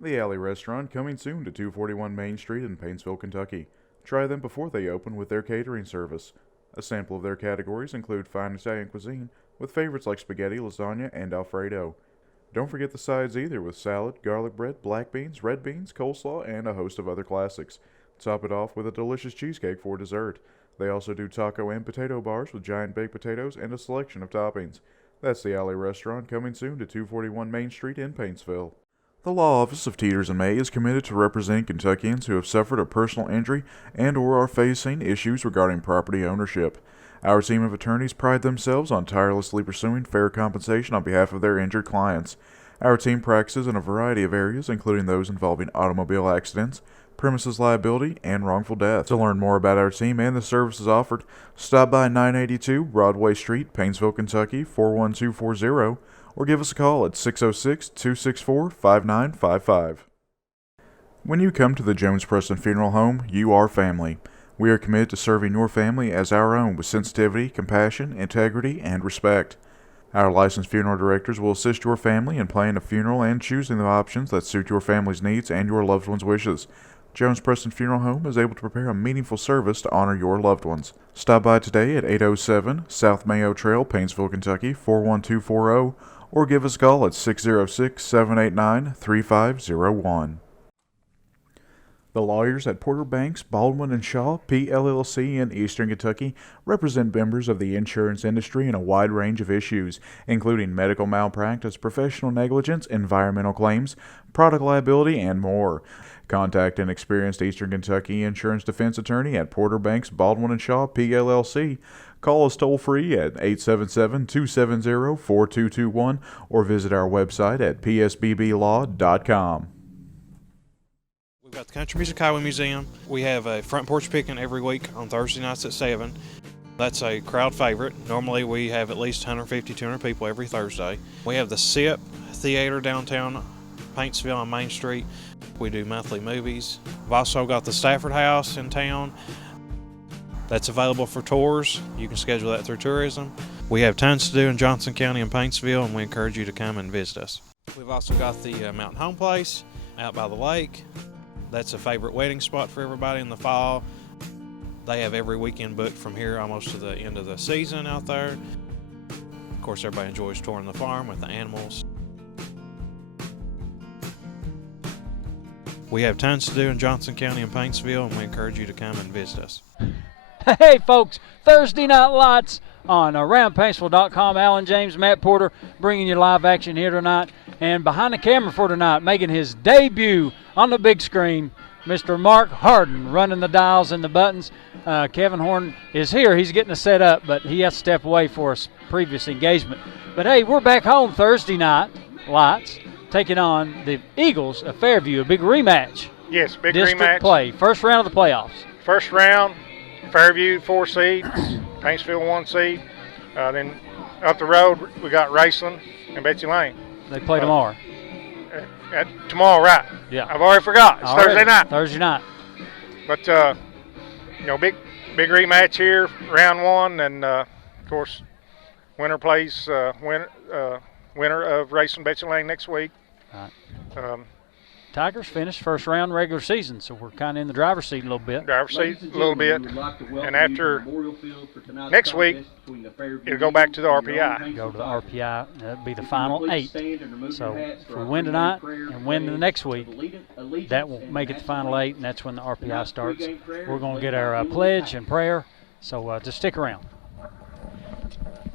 The Alley Restaurant coming soon to 241 Main Street in Paintsville, Kentucky. Try them before they open with their catering service. A sample of their categories include fine Italian cuisine, with favorites like spaghetti, lasagna, and Alfredo. Don't forget the sides either, with salad, garlic bread, black beans, red beans, coleslaw, and a host of other classics. Top it off with a delicious cheesecake for dessert. They also do taco and potato bars with giant baked potatoes and a selection of toppings. That's the Alley Restaurant coming soon to 241 Main Street in Paintsville. The Law Office of Teeters and May is committed to representing Kentuckians who have suffered a personal injury and or are facing issues regarding property ownership. Our team of attorneys pride themselves on tirelessly pursuing fair compensation on behalf of their injured clients. Our team practices in a variety of areas, including those involving automobile accidents, premises liability, and wrongful death. To learn more about our team and the services offered, stop by 982 Broadway Street, Paintsville, Kentucky 41240, or give us a call at 606-264-5955. When you come to the Jones Preston Funeral Home, you are family. We are committed to serving your family as our own with sensitivity, compassion, integrity, and respect. Our licensed funeral directors will assist your family in planning a funeral and choosing the options that suit your family's needs and your loved one's wishes. Jones Preston Funeral Home is able to prepare a meaningful service to honor your loved ones. Stop by today at 807 South Mayo Trail, Paintsville, Kentucky 41240, or give us a call at 606-789-3501. The lawyers at Porter Banks, Baldwin & Shaw, PLLC in Eastern Kentucky represent members of the insurance industry in a wide range of issues, including medical malpractice, professional negligence, environmental claims, product liability, and more. Contact an experienced Eastern Kentucky insurance defense attorney at Porter Banks, Baldwin & Shaw, PLLC. Call us toll-free at 877-270-4221 or visit our website at psbblaw.com. We've got the Country Music Highway Museum. We have a front porch picnic every week on Thursday nights at 7. That's a crowd favorite. Normally we have at least 150, 200 people every Thursday. We have the SIP Theater downtown Paintsville on Main Street. We do monthly movies. We've also got the Stafford House in town. That's available for tours. You can schedule that through tourism. We have tons to do in Johnson County and Paintsville, and we encourage you to come and visit us. We've also got the Mountain Home Place out by the lake. That's a favorite wedding spot for everybody in the fall. They have every weekend booked from here almost to the end of the season out there. Of course, everybody enjoys touring the farm with the animals. We have tons to do in Johnson County and Paintsville, and we encourage you to come and visit us. Hey, folks, Thursday Night Lights on AroundPaintsville.com. Alan James, Matt Porter bringing you live action here tonight. And behind the camera for tonight, making his debut on the big screen, Mr. Mark Harden running the dials and the buttons. Kevin Horn is here. He's getting us set up, but he has to step away for a previous engagement. But, hey, we're back home Thursday night, Lights, taking on the Eagles of Fairview, a big rematch. Yes, big District rematch. play, first round of the playoffs. First round, Fairview 4 seed, Paintsville 1 seed. Then up the road, we got Raceland and Betsy Lane. They play tomorrow. Tomorrow, right? Yeah. I've already forgot. It's Thursday night. Thursday night. But big rematch here, round one, and of course, winner plays winner of Raceland Betsy Lane next week. Right. Tigers finished first round regular season, so we're kind of in the driver's seat a little bit. Driver's seat a little bit. And after next week, it'll go back to the RPI. Go to the RPI. That'll be the final 8. So if we win tonight and win the next week, that will make it the final 8, and that's when the RPI starts. We're going to get our pledge and prayer, so just stick around.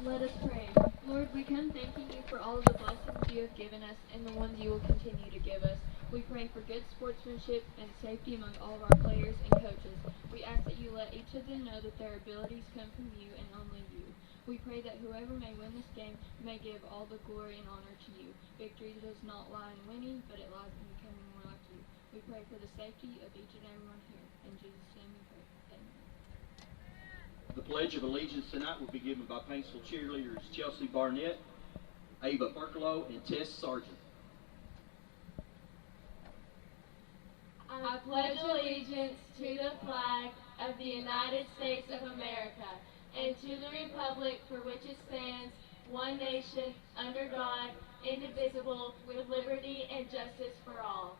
Let us pray. Lord, we come thanking you for all of the blessings you have given us and the ones you will continue to give us. We pray for good sportsmanship and safety among all of our players and coaches. We ask that you let each of them know that their abilities come from you and only you. We pray that whoever may win this game may give all the glory and honor to you. Victory does not lie in winning, but it lies in becoming more like you. We pray for the safety of each and everyone here. In Jesus' name we pray. Amen. The Pledge of Allegiance tonight will be given by Paintsville cheerleaders Chelsea Barnett, Ava Burklow, and Tess Sargent. I pledge allegiance to the flag of the United States of America and to the republic for which it stands, one nation, under God, indivisible, with liberty and justice for all.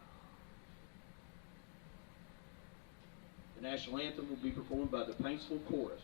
The national anthem will be performed by the Paintsville Chorus.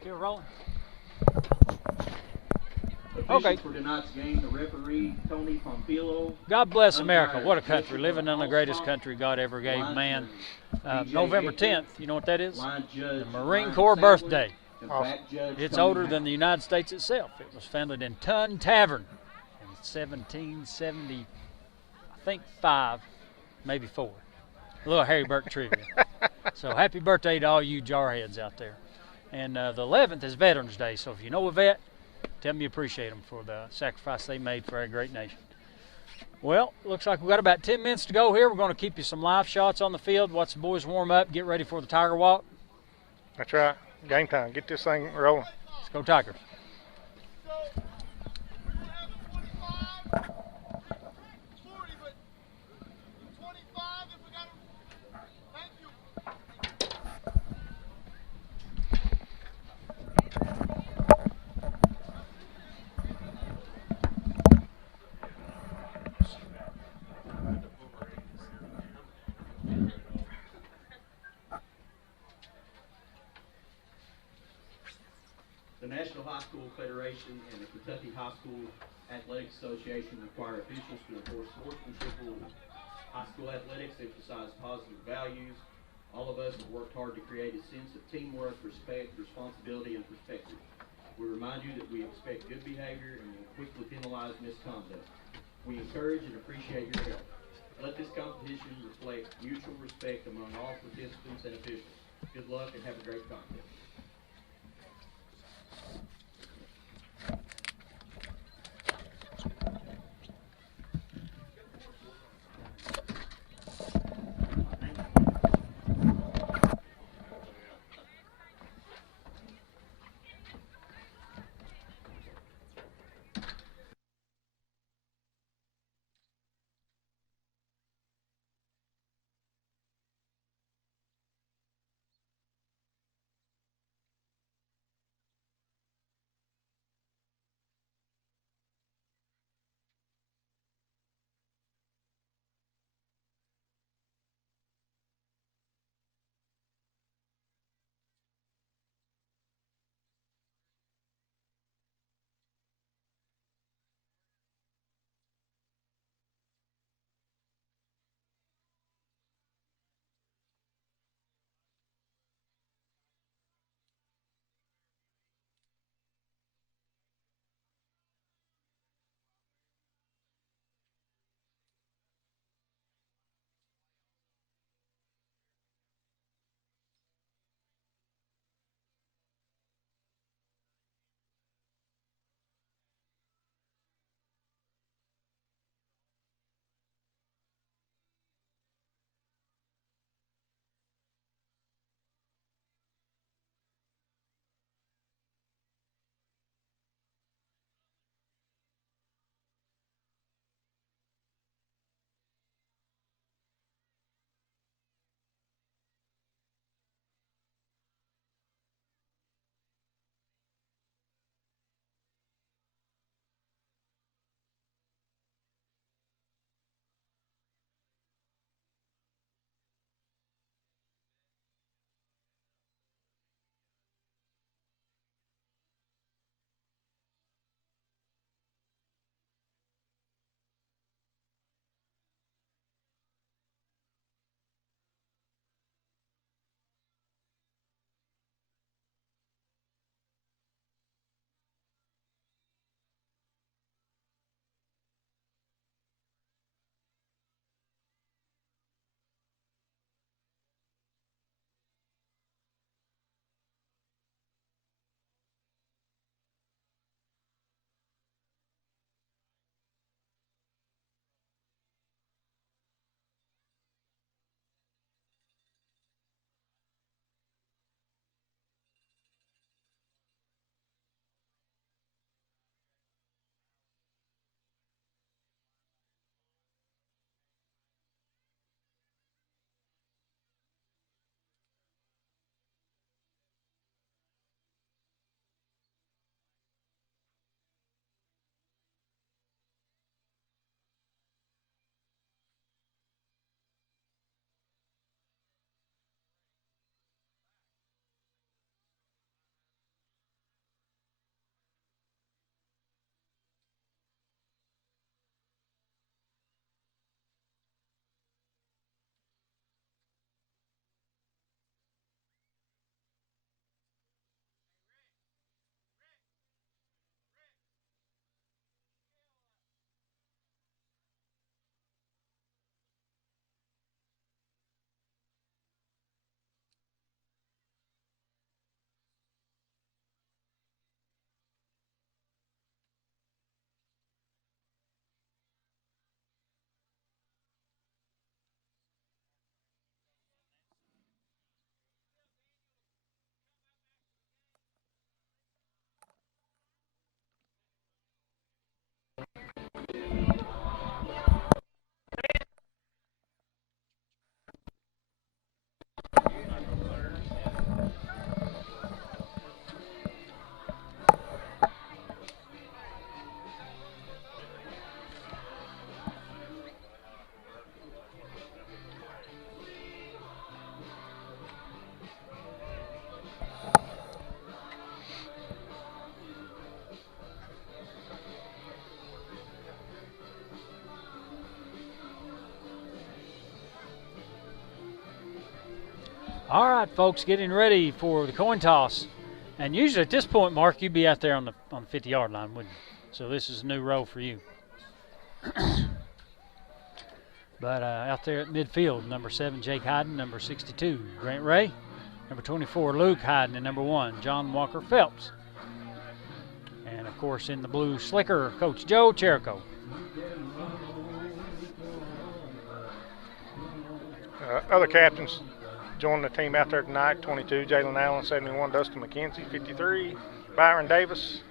Still rolling. Okay. For tonight's game, the referee, Tony Pompillo. God bless America. What a country. Living in the greatest country God ever gave man. November 10th, you know what that is? The Marine Corps birthday. It's older than the United States itself. It was founded in Tun Tavern in 1770, I think 5, maybe 4. A little Harry Burke trivia. So happy birthday to all you jarheads out there. And the 11th is Veterans Day, so if you know a vet, tell them you appreciate them for the sacrifice they made for our great nation. Well, looks like we've got about 10 minutes to go here. We're going to keep you some live shots on the field, watch the boys warm up, get ready for the Tiger Walk. That's right. Game time. Get this thing rolling. Let's go Tigers. The National High School Federation and the Kentucky High School Athletics Association require officials to enforce sportsmanship rules. High school athletics emphasize positive values. All of us have worked hard to create a sense of teamwork, respect, responsibility, and perspective. We remind you that we expect good behavior and will quickly penalize misconduct. We encourage and appreciate your help. Let this competition reflect mutual respect among all participants and officials. Good luck and have a great contest. All right, folks, getting ready for the coin toss. And usually at this point, Mark, you'd be out there on the 50-yard line, wouldn't you? So this is a new role for you. But out there at midfield, number 7, Jake Hyden, number 62, Grant Ray, number 24, Luke Hyden, and number 1, John Walker Phelps. And, of course, in the blue slicker, Coach Joe Cherico. Other captains joining the team out there tonight: 22, Jalen Allen; 71, Dustin McKenzie; 53, Byron Davis;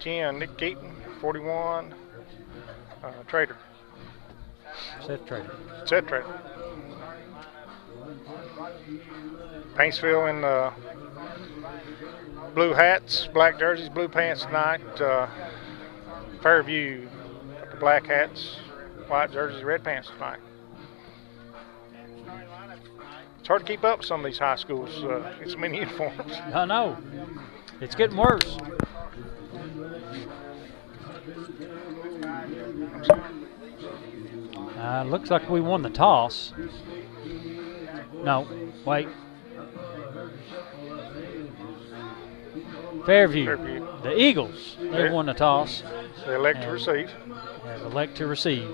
10, Nick Keaton; 41, Trader. Seth Trader. Seth Trader. Paintsville in blue hats, black jerseys, blue pants tonight. Fairview, the black hats, white jerseys, red pants tonight. It's hard to keep up with some of these high schools. It's many uniforms. I know. It's getting worse. Looks like we won the toss. No, wait. Fairview. The Eagles, they won the toss. They elect to receive. And elect to receive.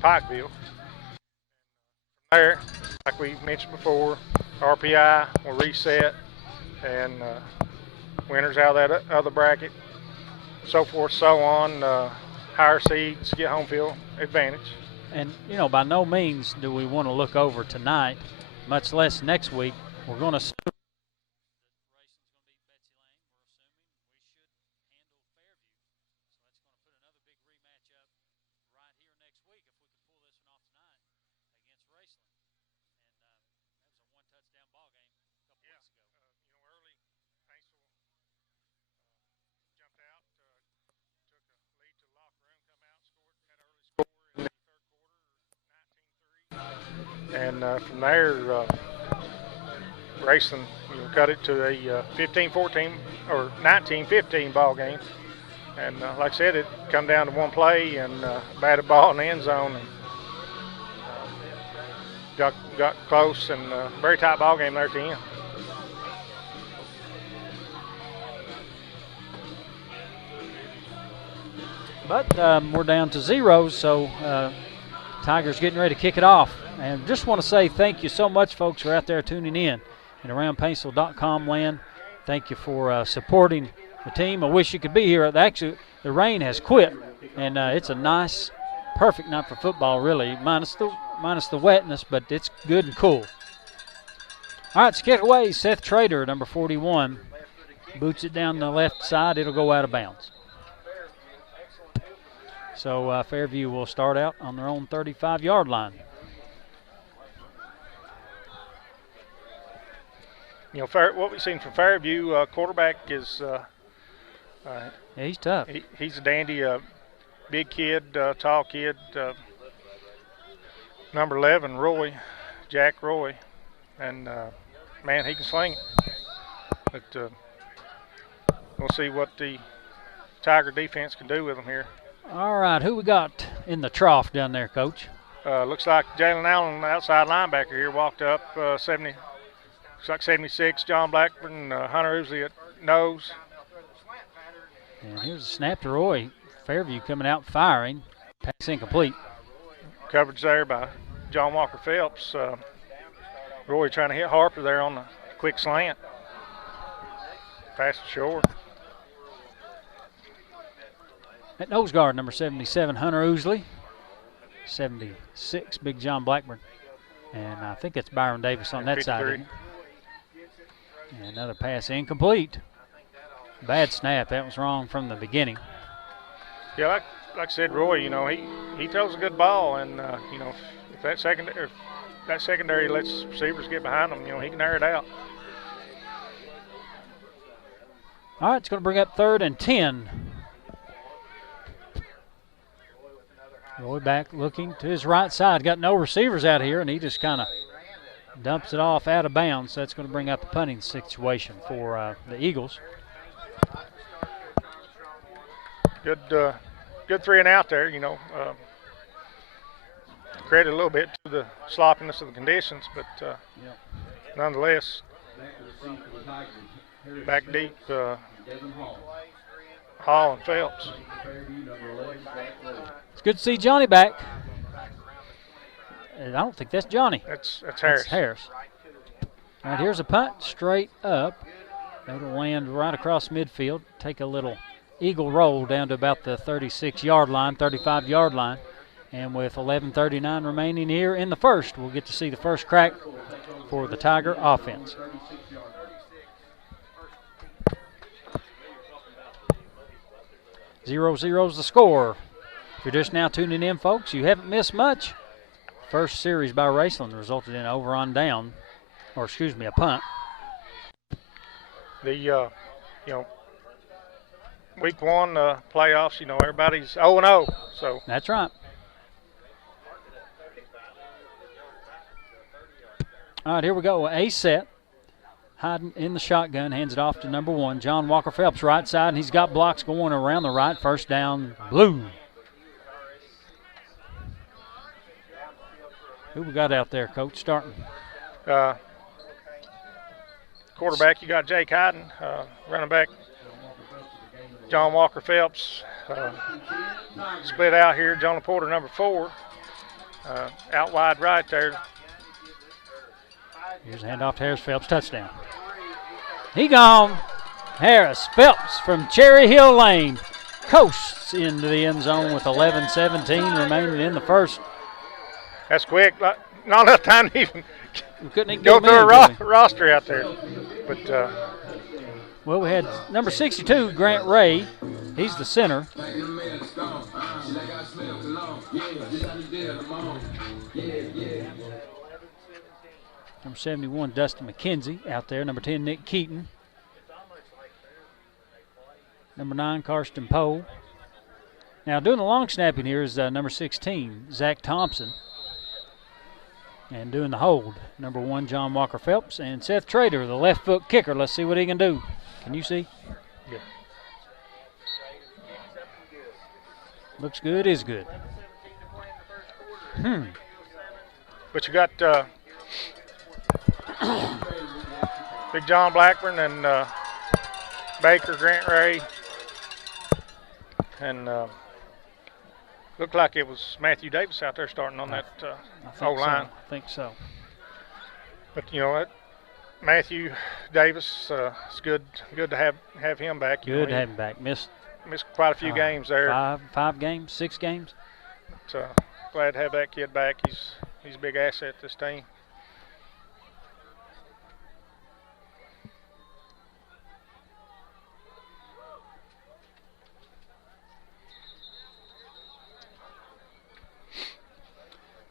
Pikeville. From there, like we mentioned before, RPI will reset, and winners out of that other bracket, so forth, so on. Higher seeds get home field advantage. And, by no means do we want to look over tonight, much less next week. We're going to And from there, Raceland cut it to a 15-14 or 19-15 ball game. And like I said, it come down to one play and batted ball in the end zone and got close, and very tight ball game there at the end. But we're down to zeros, so Tigers getting ready to kick it off. And just want to say thank you so much, folks, for out there tuning in and around Paintsville.com land. Thank you for supporting the team. I wish you could be here. Actually, the rain has quit, and it's a nice, perfect night for football, really, minus the wetness, but it's good and cool. All right, so kick away, Seth Trader, number 41. Boots it down the left side. It'll go out of bounds. So Fairview will start out on their own 35-yard line. What we've seen from Fairview, quarterback is yeah, he's tough. He's a dandy, big kid, tall kid. Number 11, Jack Roy. and man, he can sling it. But we'll see what the Tiger defense can do with him here. All right, who we got in the trough down there, Coach? Looks like Jalen Allen, outside linebacker here, walked up 70. Looks like 76. John Blackburn, Hunter Usley at nose. And here's a snap to Roy. Fairview coming out firing. Pass incomplete. Coverage there by John Walker Phelps. Roy trying to hit Harper there on the quick slant. Pass it short. At nose guard, number 77, Hunter Usley. 76, Big John Blackburn. And I think it's Byron Davis on that side. Isn't it? And another pass incomplete. Bad snap. That was wrong from the beginning. Yeah, like I said, Roy, you know, he throws a good ball, and you know, if that secondary lets receivers get behind him, you know, he can air it out. All right, it's going to bring up 3rd and 10. Roy back looking to his right side. Got no receivers out here, and he just kind of dumps it off out of bounds. So that's going to bring up a punting situation for the Eagles. Good 3 and out there, you know. Credit a little bit to the sloppiness of the conditions, but nonetheless, back deep, Hall and Phelps. It's good to see Johnny back. And I don't think that's Johnny. That's Harris. That's Harris. All right, here's a punt straight up. It'll land right across midfield. Take a little eagle roll down to about the 36-yard line, 35-yard line. And with 11:39 remaining here in the first, we'll get to see the first crack for the Tiger offense. Zero-0's the score. If you're just now tuning in, folks, you haven't missed much. First series by Raceland resulted in over on down, or excuse me, a punt. The you know, week 1 playoffs, you know, everybody's 0-0, so That's right. All right, here we go. A set. Hiding in the shotgun, hands it off to number 1, John Walker Phelps, right side, and he's got blocks going around the right. First down, blue. Who we got out there, Coach, starting? Quarterback, you got Jake Hyden. Running back, John Walker Phelps. Split out here, Jonah Porter, number 4. Out wide right there. Here's a handoff to Harris Phelps, touchdown. He gone. Harris Phelps from Cherry Hill Lane coasts into the end zone with 11:17 remaining in the first. That's quick. Not enough time to even Go through a roster out there. But well, we had number 62, Grant Ray. He's the center. Number 71, Dustin McKenzie out there. Number 10, Nick Keaton. Number 9, Karsten Poe. Now, doing the long snapping here is number 16, Zach Thompson. And doing the hold, number 1, John Walker Phelps. And Seth Trader, the left foot kicker. Let's see what he can do. Can you see? Yeah. Looks good, is good. But you got Big John Blackburn and Baker, Grant Ray, and looked like it was Matthew Davis out there starting on that O-line. I think so. But you know what, Matthew Davis, it's good to have him back. Good to have him back. Missed quite a few games there. Five games, 6 games. So glad to have that kid back. He's a big asset to this team.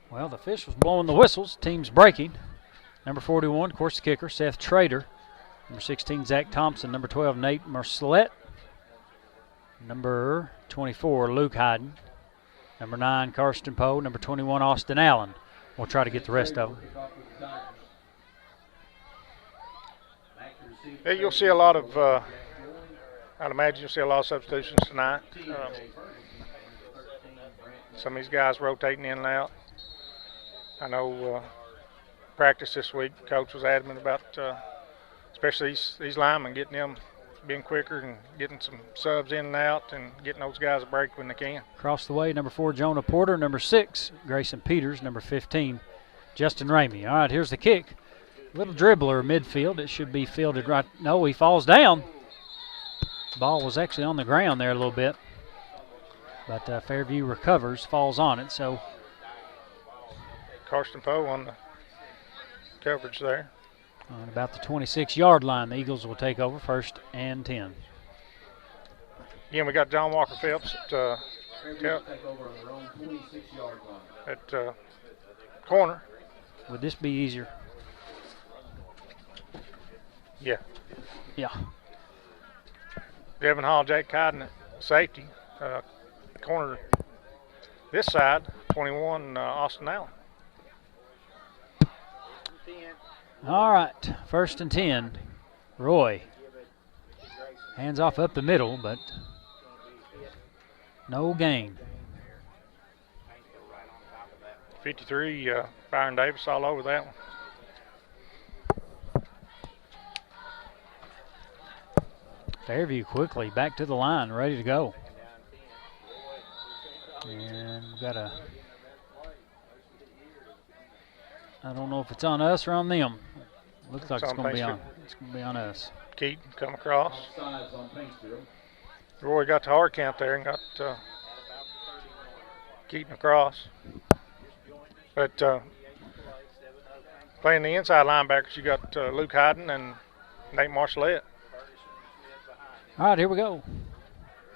Well, the officials blowing the whistles. Team's breaking. Number 41, of course, the kicker, Seth Trader. Number 16, Zach Thompson. Number 12, Nate Mercillet. Number 24, Luke Hyden. Number 9, Karsten Poe. Number 21, Austin Allen. We'll try to get the rest of them. Yeah, you'll see a lot of, I'd imagine you'll see a lot of substitutions tonight. Some of these guys rotating in and out. I know practice this week, coach was adamant about, especially these linemen, getting them being quicker and getting some subs in and out and getting those guys a break when they can. Across the way, number 4, Jonah Porter. Number 6, Grayson Peters. Number 15, Justin Ramey. All right, here's the kick. Little dribbler midfield. It should be fielded right. No, he falls down. Ball was actually on the ground there a little bit. But Fairview recovers, falls on it. So Karsten Poe on the coverage there. on about the 26-yard line, the Eagles will take over, 1st and 10. Again, we got John Walker Phelps at, corner. Would this be easier? Yeah. Yeah. Devin Hall, Jake Cotton at safety. Corner this side, 21, Austin Allen. All right, 1st and 10. Roy. Hands off up the middle, but no gain. 53, Byron Davis all over that one. Fairview quickly back to the line, ready to go. And we've got a, I don't know if it's on us or on them. Looks like it's going to be on. It's going to be on us. Keaton come across. Roy got the hard count there and got Keaton across. But playing the inside linebackers, you got Luke Hyden and Nate Marshallette. All right, here we go.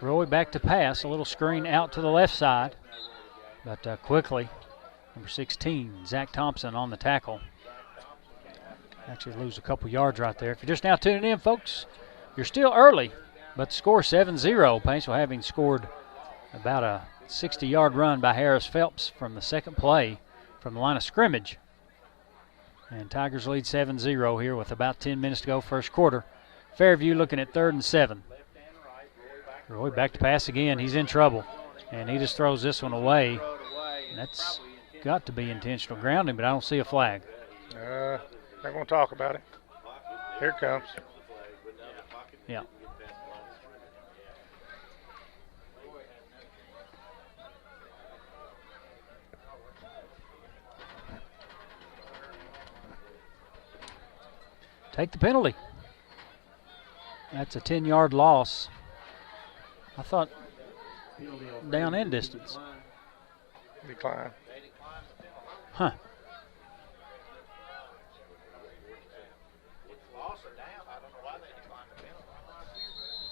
Roy back to pass, a little screen out to the left side. But quickly, number 16, Zach Thompson on the tackle. Actually lose a couple yards right there. If you're just now tuning in, folks, you're still early, but the score 7-0. Paintsville having scored about a 60-yard run by Harris Phelps from the second play from the line of scrimmage. And Tigers lead 7-0 here with about 10 minutes to go, first quarter. Fairview looking at 3rd and 7. Roy back to pass again. He's in trouble, and he just throws this one away. And that's got to be intentional grounding, but I don't see a flag. Not going to talk about it. Here it comes. Yeah. Take the penalty. That's a 10-yard loss. I thought down in distance. Decline. Huh.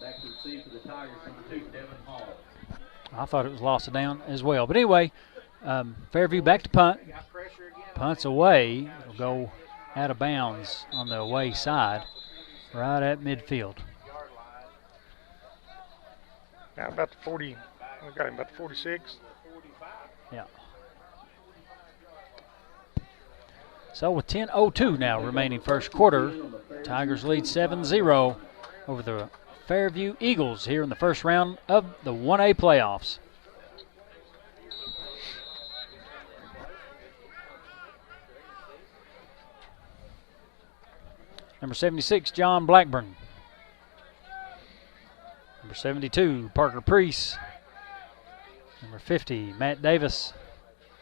Back to receive for the Tigers, number 2, Devin Hall. I thought it was loss of down as well. But anyway, Fairview back to punt. Punts away. It'll go out of bounds on the away side, right at midfield. Now about the 40, we've got him about the 46. Yeah. So with 10:02 now remaining first quarter, Tigers lead 7-0 over the Fairview Eagles here in the first round of the 1A playoffs. Number 76, John Blackburn. Number 72, Parker Priest. Number 50, Matt Davis.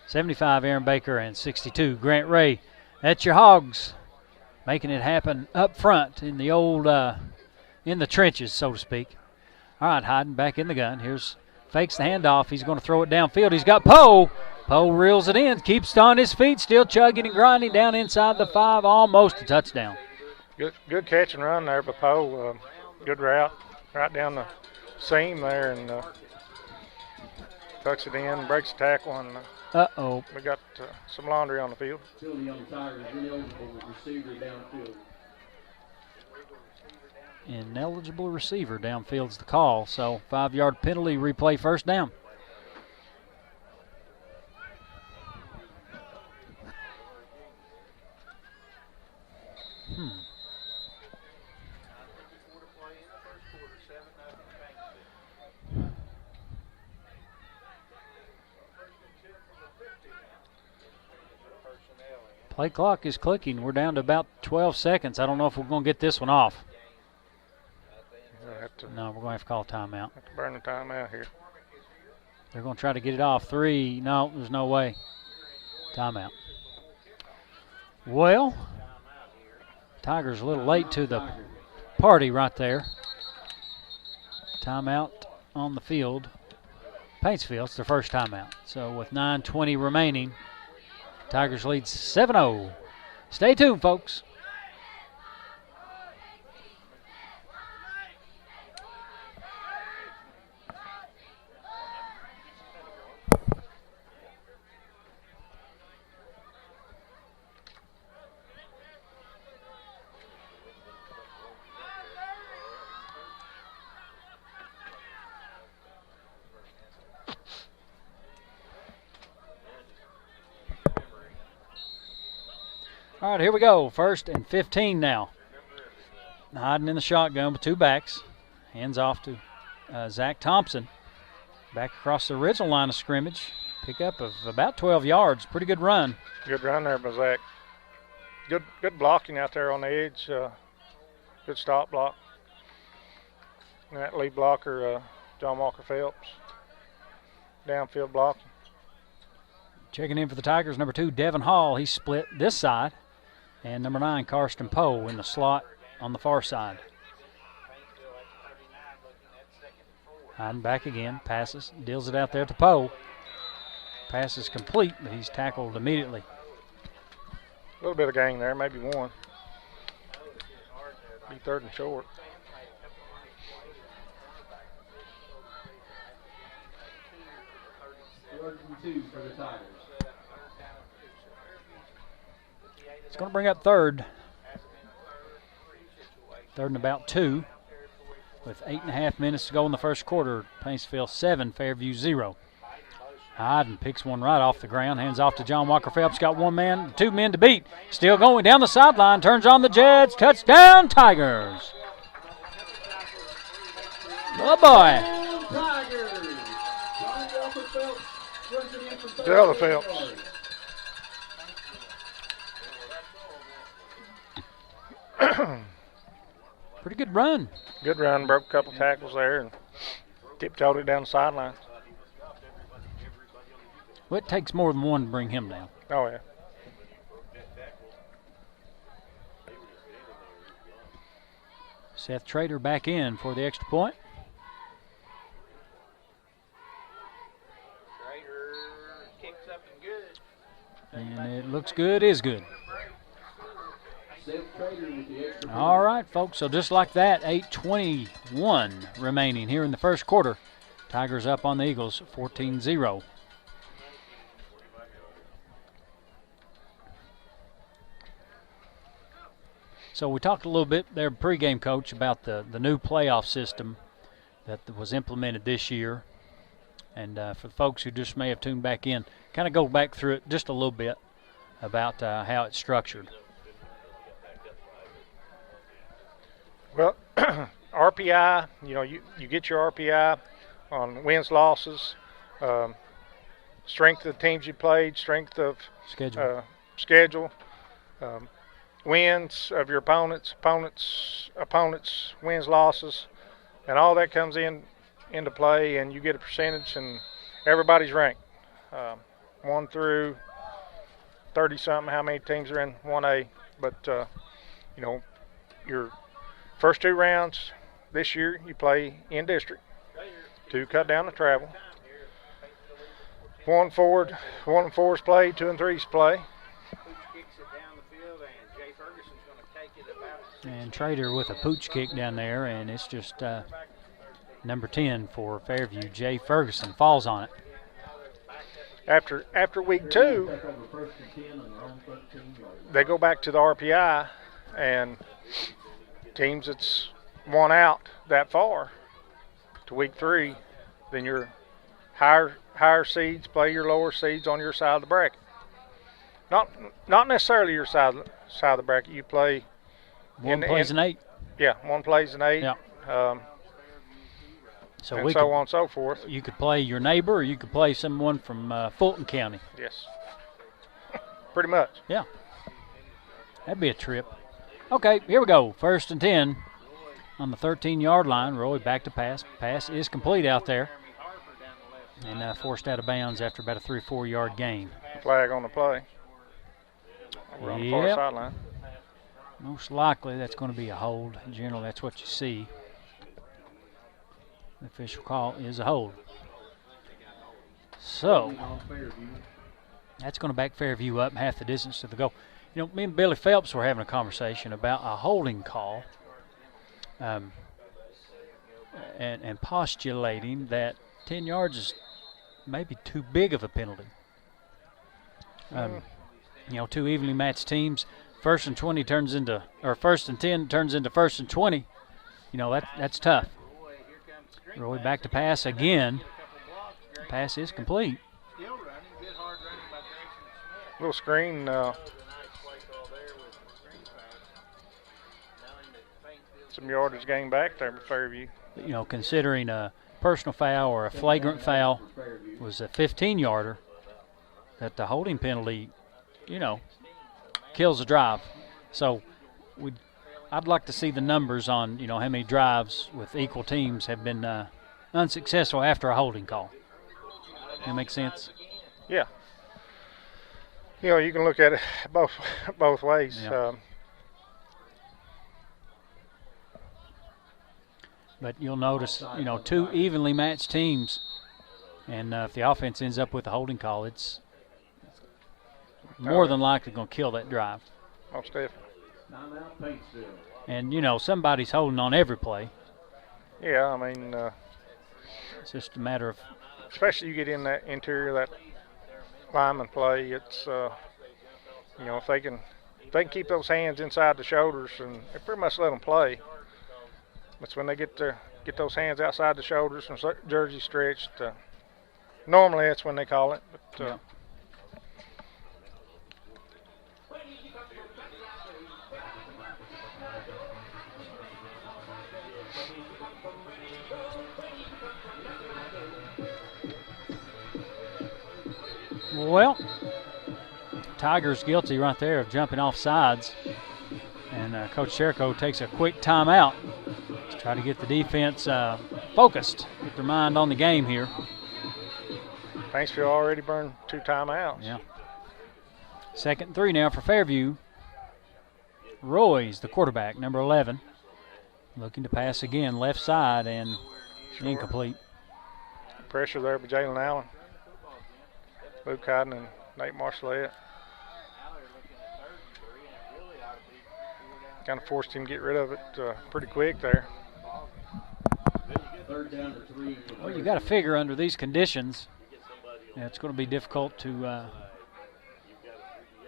75, Aaron Baker. And 62, Grant Ray. That's your Hogs, making it happen up front in the old, in the trenches, so to speak. All right, Hyden back in the gun. Fakes the handoff. He's going to throw it downfield. He's got Poe. Poe reels it in, keeps on his feet, still chugging and grinding down inside the 5, almost a touchdown. Good catch and run there by Poe. Good route, right down the seam there, and tucks it in, breaks the tackle, and Uh-oh. we got some laundry on the field. Penalty on the Tigers, ineligible receiver downfield. Ineligible receiver downfield's the call, so 5-yard penalty, replay first down. Play clock is clicking. We're down to about 12 seconds. I don't know if we're going to get this one off. No, we're going to have to call a timeout. Have to burn the timeout here. They're going to try to get it off. 3. No, there's no way. Timeout. Well, Tigers a little late to the party right there. Timeout on the field. Paintsville, it's their first timeout. So with 9:20 remaining, Tigers leads 7-0. Stay tuned, folks. All right, here we go. 1st and 15 now. Hiding in the shotgun with 2 backs. Hands off to Zach Thompson. Back across the original line of scrimmage. Pickup of about 12 yards. Pretty good run. Good run there by Zach. Good blocking out there on the edge. Good stop block. And that lead blocker, John Walker Phelps. Downfield blocking. Checking in for the Tigers, number 2, Devin Hall. He split this side. And number 9, Karsten Poe in the slot on the far side. Hiding back again, passes, deals it out there to Poe. Pass is complete, but he's tackled immediately. A little bit of gain there, maybe 1. Be 3rd and short. Third and 2 for the Tigers. It's going to bring up 3rd. 3rd and about 2. With 8.5 minutes to go in the first quarter. Paintsville 7, Fairview 0. Hyden picks one right off the ground. Hands off to John Walker Phelps. Got 1 man, 2 men to beat. Still going down the sideline. Turns on the Jets. Touchdown, Tigers. Oh, boy. The other Phelps. Pretty good run. Good run, broke a couple tackles there and tiptoed it down the sideline. Well, it takes more than one to bring him down. Oh, yeah. Seth Trader back in for the extra point. And it looks good, is good. All right, folks, so just like that, 8:21 remaining here in the first quarter. Tigers up on the Eagles, 14-0. So we talked a little bit there, pregame, Coach, about the new playoff system that was implemented this year. And for the folks who just may have tuned back in, kind of go back through it just a little bit about how it's structured. Well, RPI, you get your RPI on wins, losses, strength of the teams you played, strength of schedule, wins of your opponents, wins, losses, and all that comes into play, and you get a percentage, and everybody's ranked 1 through 30-something, how many teams are in 1A, but your first 2 rounds this year you play in district. 2 cut down the travel. 1 forward, 1 and 4s play, 2 and 3s play. And Trader with a pooch kick down there, and it's just number 10 for Fairview. Jay Ferguson falls on it. After week 2, they go back to the RPI, and teams that's won out that far to week 3, then your higher seeds play your lower seeds on your side of the bracket. Not necessarily your side of the bracket. You play one plays an 8. Yeah, one plays an 8. Yeah. And so on and so forth. You could play your neighbor, or you could play someone from Fulton County. Yes. Pretty much. Yeah. That'd be a trip. Okay, here we go. 1st and 10 on the 13-yard line. Roy back to pass. Pass is complete out there. And forced out of bounds after about a 3 or 4 yard gain. Flag on the play. We're on the far sideline. Most likely that's going to be a hold. Generally, that's what you see. The official call is a hold. So that's going to back Fairview up half the distance to the goal. You know, me and Billy Phelps were having a conversation about a holding call and postulating that 10 yards is maybe too big of a penalty. You know, two evenly matched teams, 1st and 20 turns into, or 1st and 10 turns into 1st and 20. You know, that's tough. Roy back to pass again. Pass is complete. Little screen. Some yardage gain back there for Fairview. You know, considering a personal foul or a flagrant foul was a 15-yarder, that the holding penalty, you know, kills the drive. So I'd like to see the numbers on, you know, how many drives with equal teams have been unsuccessful after a holding call. That make sense? Yeah. You know, you can look at it both ways. Yeah. But you'll notice, you know, two evenly matched teams, and if the offense ends up with a holding call, it's more than likely going to kill that drive. Most definitely. And, you know, somebody's holding on every play. Yeah, I mean, it's just a matter of. Especially you get in that interior of that lineman play, it's, you know, if they can keep those hands inside the shoulders, and they pretty much let them play. But when they get those hands outside the shoulders and jersey stretched, normally that's when they call it. But, yeah. Well, Tiger's guilty right there of jumping off sides. And Coach Sherco takes a quick timeout to try to get the defense focused, get their mind on the game here. Paintsville already burned 2 timeouts. Yeah. 2nd and 3 now for Fairview. Roy's the quarterback, number 11. Looking to pass again, left side, and incomplete. Pressure there by Jalen Allen, Luke Hyden, and Nate Marcelette. Kind of forced him to get rid of it pretty quick there. Well, you got to figure under these conditions, it's going to be difficult to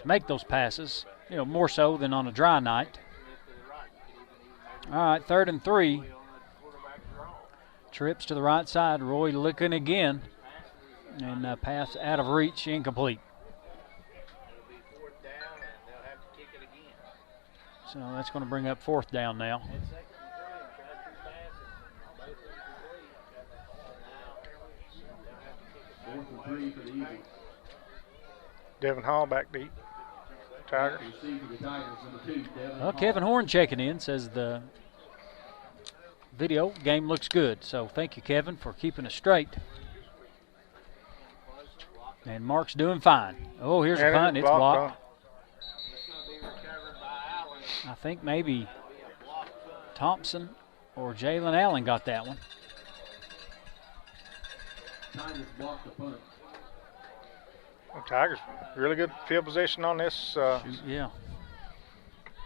make those passes, you know, more so than on a dry night. All right, 3rd and 3. Trips to the right side. Roy looking again, and pass out of reach, incomplete. So that's going to bring up 4th down now. Devin Hall back deep. Tigers. Well, Kevin Horn checking in, says the video game looks good. So thank you, Kevin, for keeping us straight. And Mark's doing fine. Oh, here's a punt. It's blocked. I think maybe Thompson or Jalen Allen got that one. Well, Tigers, really good field position on this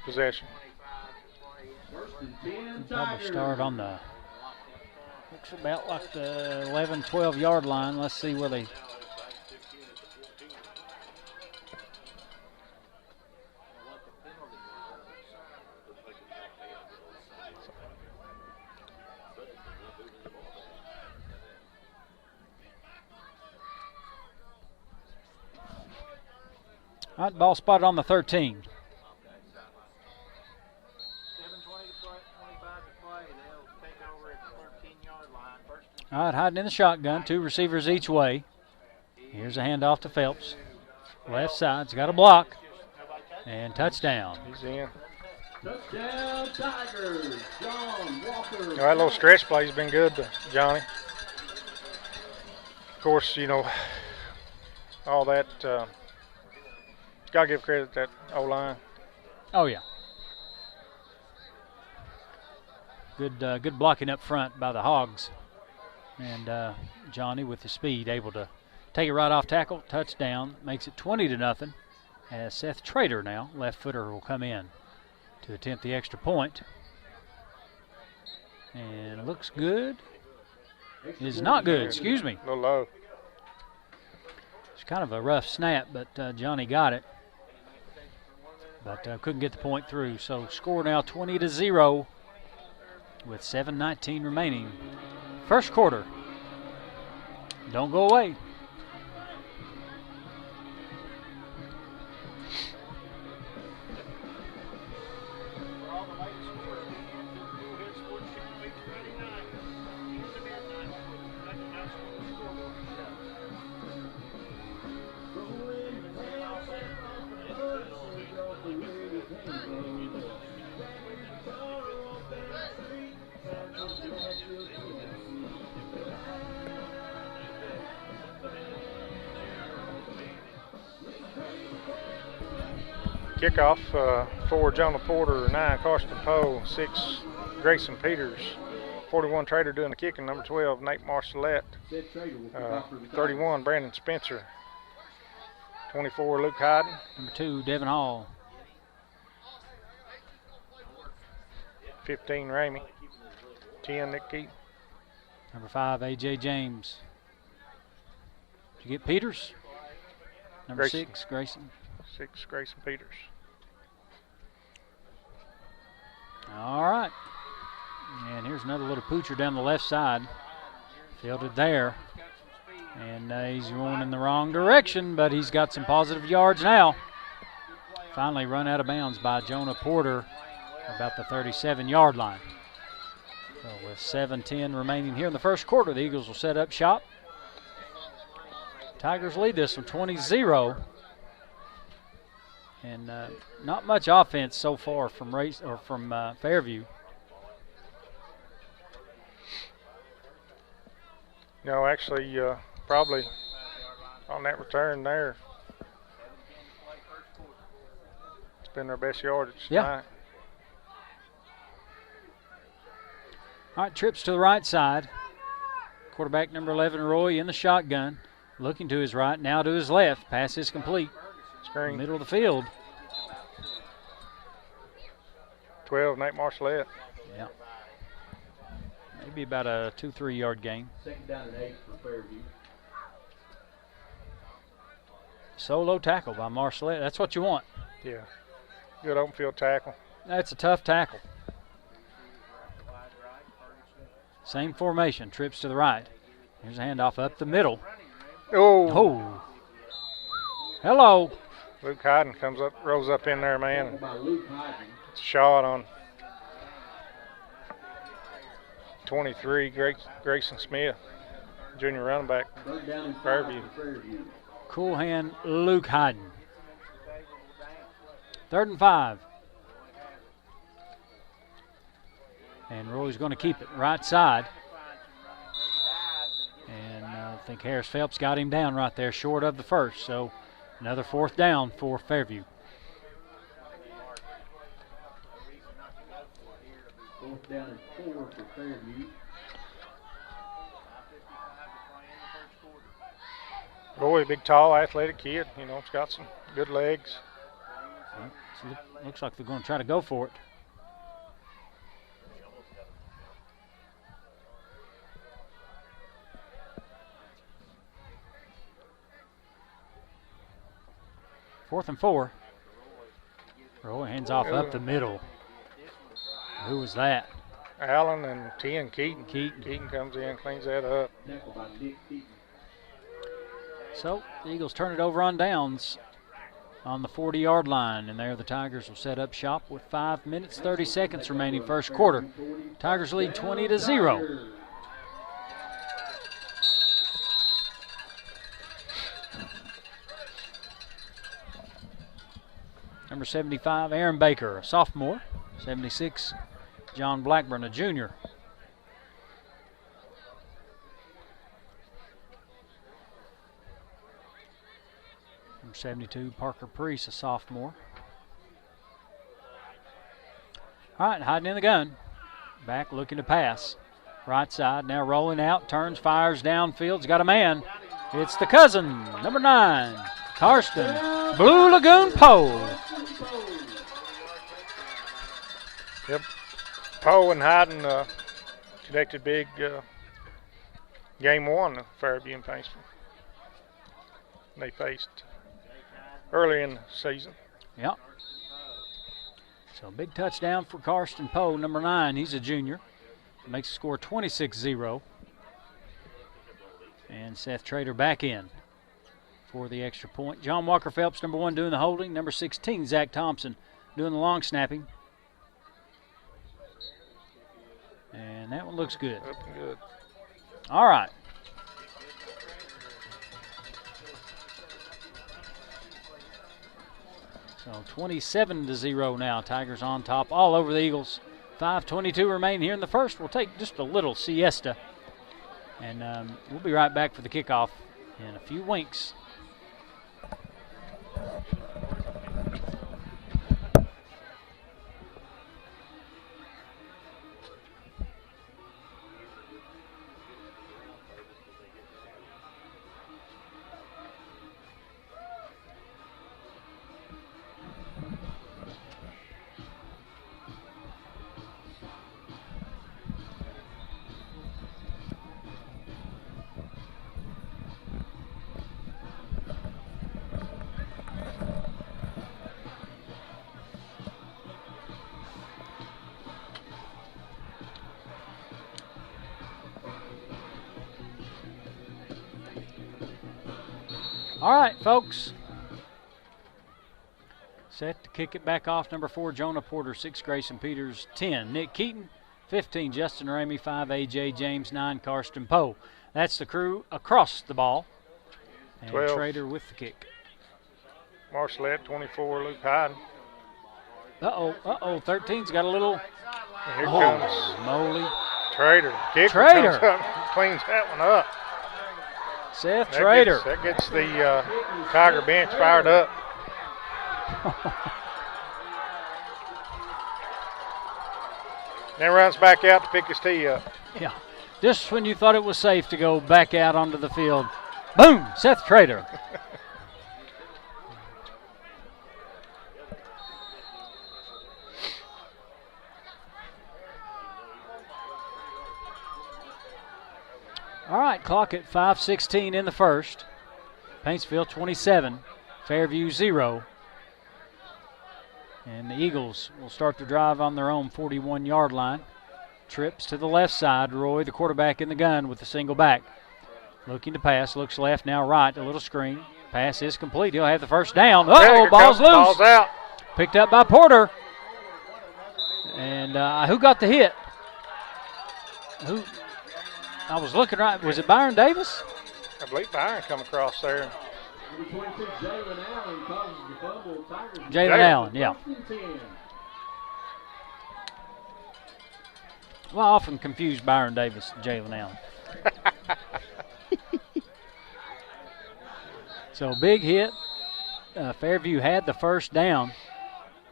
possession. Probably start on the, looks about like the 11, 12 yard line. Let's see where they. All right, ball spotted on the 13. All right, hiding in the shotgun, 2 receivers each way. Here's a handoff to Phelps. Left side's got a block. And touchdown. He's in. Touchdown Tigers, John Walker. That little stretch play's been good to Johnny. Of course, you know, all that, gotta give credit to that O-line. Oh, yeah. Good blocking up front by the Hogs. And Johnny with the speed able to take it right off tackle. Touchdown. Makes it 20-0. As Seth Trader now, left footer, will come in to attempt the extra point. And it looks good. It is not good, excuse me. A little low. It's kind of a rough snap, but Johnny got it. But couldn't get the point through. So score now 20-0 with 7:19 remaining. First quarter. Don't go away. Kickoff, 4 Jonah Porter, 9 Carson Poe, 6 Grayson Peters, 41 Trader doing the kicking, number 12 Nate Marcellette, 31 Brandon Spencer, 24 Luke Hyden, Number 2, Devin Hall. 15 Ramey, 10 Nick Keaton. Number 5, A.J. James. Did you get Peters? Number Grayson. 6, Grayson. 6 Grayson Peters. All right. And here's another little poocher down the left side. Fielded there. And he's going in the wrong direction, but he's got some positive yards now. Finally run out of bounds by Jonah Porter about the 37-yard line. So with 7:10 remaining here in the first quarter, the Eagles will set up shop. Tigers lead this one 20-0. And not much offense so far from Fairview. No, actually, probably on that return there, it's been their best yardage tonight. All right, trips to the right side. Quarterback number 11, Roy, in the shotgun. Looking to his right, now to his left. Pass is complete. Screen. Middle of the field. 12 Nate Marcellette. Yeah. Maybe about a 2-3 yard gain. Second down and 8 for Fairview. Solo tackle by Marcellette. That's what you want. Yeah. Good open field tackle. That's a tough tackle. Same formation. Trips to the right. Here's a handoff up the middle. Oh. Oh. Hello. Luke Hyden comes up, rolls up in there, man. By Luke Hyden. It's a shot on 23, Grayson Smith, junior running back, Third down and 5 Fairview. for Fairview. Cool hand, Luke Hyden. 3rd and 5. And Roy's going to keep it right side. And I think Harris Phelps got him down right there short of the first. So another 4th down for Fairview. 4th down and 4 for Fairview. Roy, big, tall, athletic kid. You know, he's got some good legs. Looks like they're going to try to go for it. Fourth and 4. Roy hands off up the middle. Who was that? Allen and 10 Keaton. Keaton. Keaton comes in, cleans that up. Tackled by Nick Keaton. So the Eagles turn it over on downs on the 40-yard line, and there the Tigers will set up shop with 5 minutes 30 seconds remaining first quarter. Tigers lead 20-0. Number 75, Aaron Baker, a sophomore. 76, John Blackburn, a junior. Number 72, Parker Priest, a sophomore. All right, hiding in the gun. Back looking to pass. Right side, now rolling out, turns, fires downfield. He's got a man. It's the cousin, number 9, Karsten Blue Lagoon Poe. Yep. Poe and Hayden connected big game 1 of Fairview and Paintsville. They faced early in the season. Yep. So big touchdown for Karsten Poe, number 9. He's a junior. Makes the score 26-0. And Seth Trader back in for the extra point. John Walker Phelps, number 1, doing the holding. Number 16, Zach Thompson, doing the long snapping. And that one looks good. Looking good. All right. So 27-0 now. Tigers on top all over the Eagles. 5:22 remaining here in the first. We'll take just a little siesta. And we'll be right back for the kickoff in a few winks. All right, folks. Set to kick it back off. Number 4, Jonah Porter. 6, Grayson Peters. 10, Nick Keaton. 15, Justin Ramey. 5, A.J. James. 9, Karsten Poe. That's the crew across the ball. And 12. Trader with the kick. Marcelette, 24, Luke Hyden. Uh-oh. 13's got a little. And here comes moly. Trader. Kicker Trader. comes up and cleans that one up. Seth Trader. That gets the Tiger bench fired up. Then runs back out to pick his tee up. Yeah. Just when you thought it was safe to go back out onto the field. Boom! Seth Trader. All right, clock at 5:16 in the first. Paintsville 27, Fairview 0. And the Eagles will start the drive on their own 41-yard line. Trips to the left side. Roy, the quarterback in the gun with the single back. Looking to pass, looks left, now right, a little screen. Pass is complete. He'll have the first down. Uh-oh, ball's loose. Ball's out. Picked up by Porter. And who got the hit? Who? I was looking right. Was it Byron Davis? I believe Byron come across there. Jalen Allen, yeah. Well, I often confuse Byron Davis and Jalen Allen. So big hit. Fairview had the first down,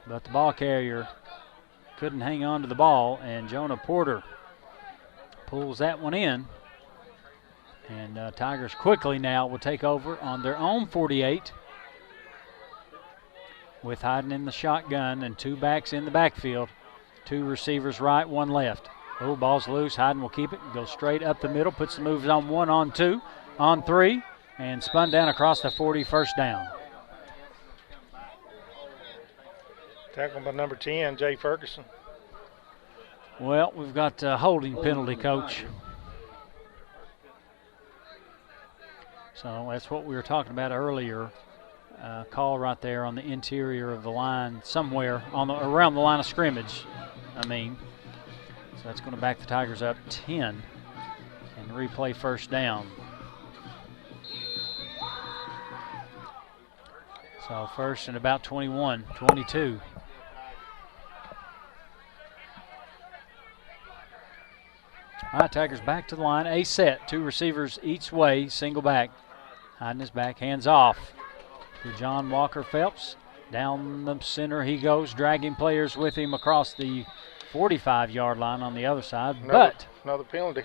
but the ball carrier couldn't hang on to the ball, and Jonah Porter pulls that one in. And Tigers quickly now will take over on their own 48 with Hayden in the shotgun and 2 backs in the backfield. 2 receivers right, 1 left. Oh, ball's loose. Hayden will keep it and go straight up the middle. Puts the moves on 1, on 2, on 3, and spun down across the 40, first down. Tackled by number 10, Jay Ferguson. Well, we've got a holding penalty, Coach. So that's what we were talking about earlier. Call right there on the interior of the line, somewhere on the around the line of scrimmage. So that's going to back the Tigers up 10 and replay first down. So first and about 21, 22. All right, Tigers back to the line. A set, 2 receivers each way, single back. Hiding his back, hands off to John Walker Phelps. Down the center he goes, dragging players with him across the 45-yard line on the other side. Another penalty.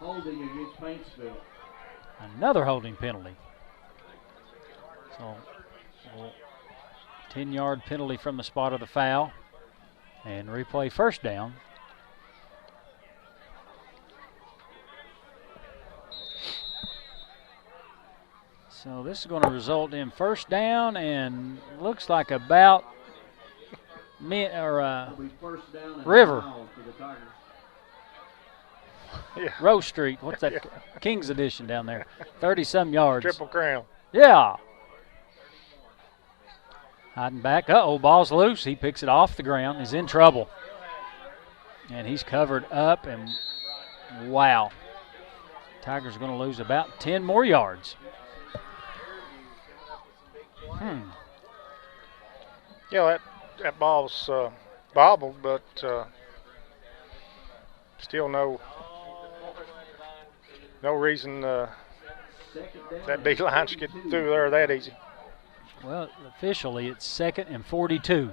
Holding against Paintsville. Another holding penalty. So, 10-yard penalty from the spot of the foul. And replay first down. So this is going to result in first down and looks like about First down and River. foul for the Tigers. Yeah. Rose Street. What's that? King's Edition down there. 30-some yards. Triple Crown. Yeah. Hiding back. Uh-oh, ball's loose. He picks it off the ground. He's in trouble. And he's covered up, and wow. Tigers are going to lose about 10 more yards. Yeah, that ball's bobbled, but still no reason that D-line should get through there that easy. Well, officially it's 2nd and 42.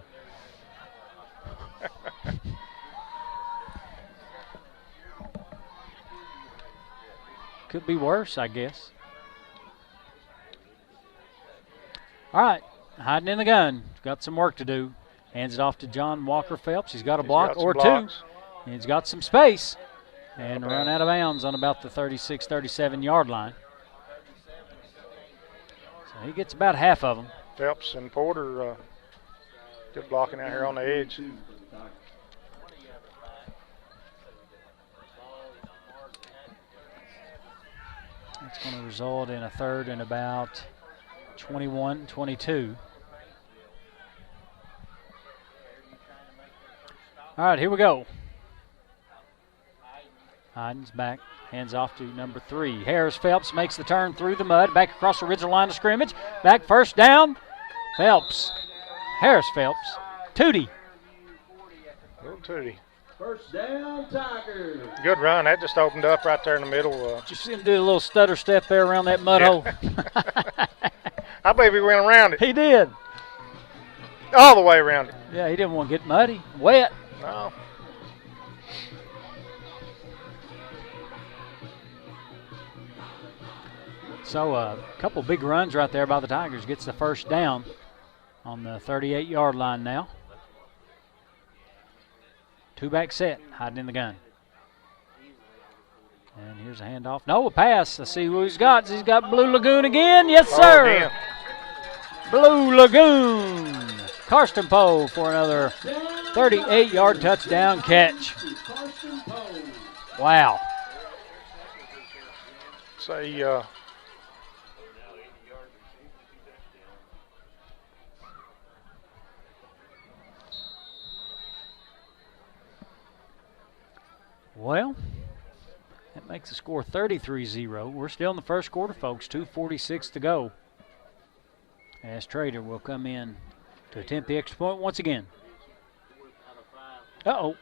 Could be worse, I guess. All right, hiding in the gun. Got some work to do. Hands it off to John Walker Phelps. He's got a block or two. He's got some space. And run out of bounds on about the 36, 37-yard line. So he gets about half of them. Phelps and Porter good blocking out here on the edge. It's going to result in a third and about 21, 22. All right, here we go. Hyden's back, hands off to number 3. Harris Phelps makes the turn through the mud, back across the original line of scrimmage. Back first down. Phelps. Harris Phelps. Tootie. Little Tootie. First down, Tigers. Good run. That just opened up right there in the middle. Just see him do a little stutter step there around that mud hole. I believe he went around it. He did. All the way around it. Yeah, he didn't want to get muddy, wet. No. So a couple big runs right there by the Tigers. Gets the first down on the 38-yard line now. 2-back set, hiding in the gun. And here's a handoff. No, a pass. Let's see who he's got. He's got Blue Lagoon again. Yes, sir. Again. Blue Lagoon. Karsten Poe for another 38-yard touchdown catch. Wow. Say, well, that makes the score 33-0. We're still in the first quarter, folks. 2:46 to go. As Trader will come in to attempt the extra point once again. Uh-oh.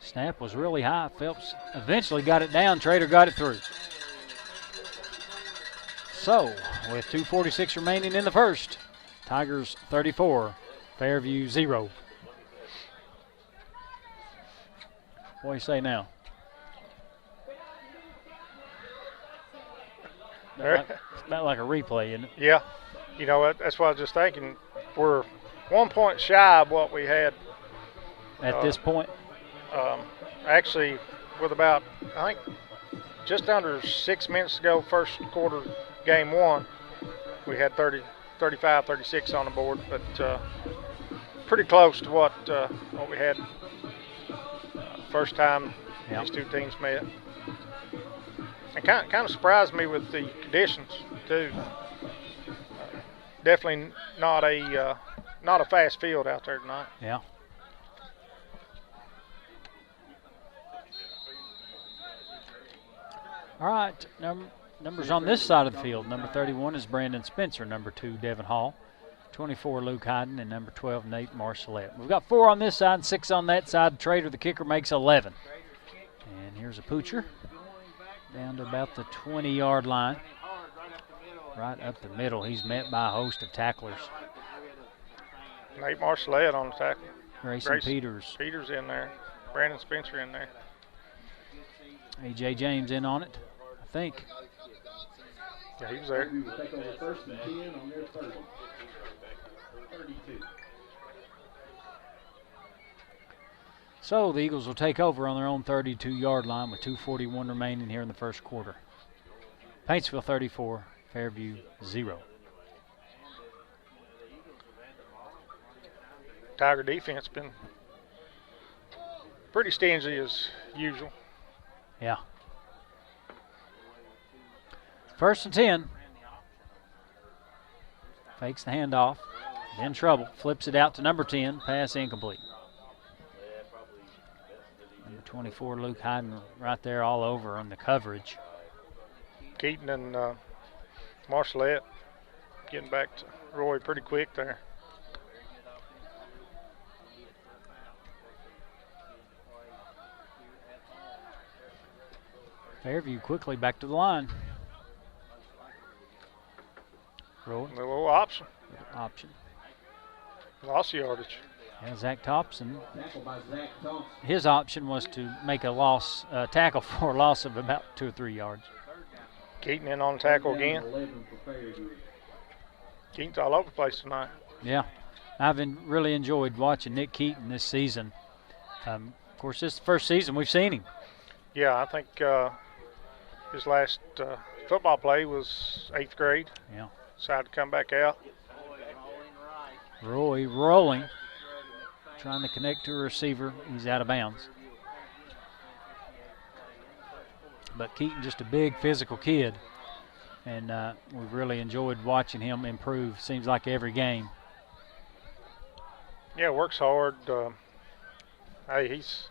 Snap was really high. Phelps eventually got it down. Trader got it through. So, with 2:46 remaining in the first, Tigers 34, Fairview 0. What do you say now? It's about like a replay, isn't it? yeah. You know what? That's what I was just thinking. We're 1 point shy of what we had. At this point? Actually, with about, I think, just under 6 minutes to go, first quarter, game 1, we had 35, 36 on the board, but pretty close to what we had first time these two teams met. It kind of surprised me with the conditions too. Definitely not a fast field out there tonight. Yeah. All right, numbers on this side of the field. Number 31 is Brandon Spencer. Number 2, Devin Hall. 24, Luke Hyden. And number 12, Nate Marcelette. We've got 4 on this side and 6 on that side. Trader, the kicker, makes 11. And here's a poocher down to about the 20-yard line. Right up the middle. He's met by a host of tacklers. Nate Marcelette on the tackle. Grayson Peters. Peters in there. Brandon Spencer in there. A.J. James in on it, I think. Yeah, he was there. We will take over first and 10 on their 30. 32. So the Eagles will take over on their own 32-yard line with 2:41 remaining here in the first quarter. Paintsville 34, Fairview 0. Tiger defense been pretty stingy as usual. Yeah. First and 10. Fakes the handoff. He's in trouble. Flips it out to number 10. Pass incomplete. Number 24, Luke Hyden, right there all over on the coverage. Keaton and Marcelette getting back to Roy pretty quick there. Fairview quickly back to the line. Roy. A little option. Option. Lost yardage. Yeah, Zach Thompson. Tackle by Zach Thompson. His option was to make a tackle for a loss of about 2 or 3 yards. Keaton in on the tackle again. 11 for Fairview. Keaton's all over the place tonight. Yeah, I've really enjoyed watching Nick Keaton this season. Of course, this is the first season we've seen him. Yeah, I think his last football play was 8th grade. Yeah. Decided to come back out. Roy rolling, trying to connect to a receiver. He's out of bounds. But Keaton, just a big physical kid, and we've really enjoyed watching him improve. Seems like every game. Yeah, works hard. Hey, he's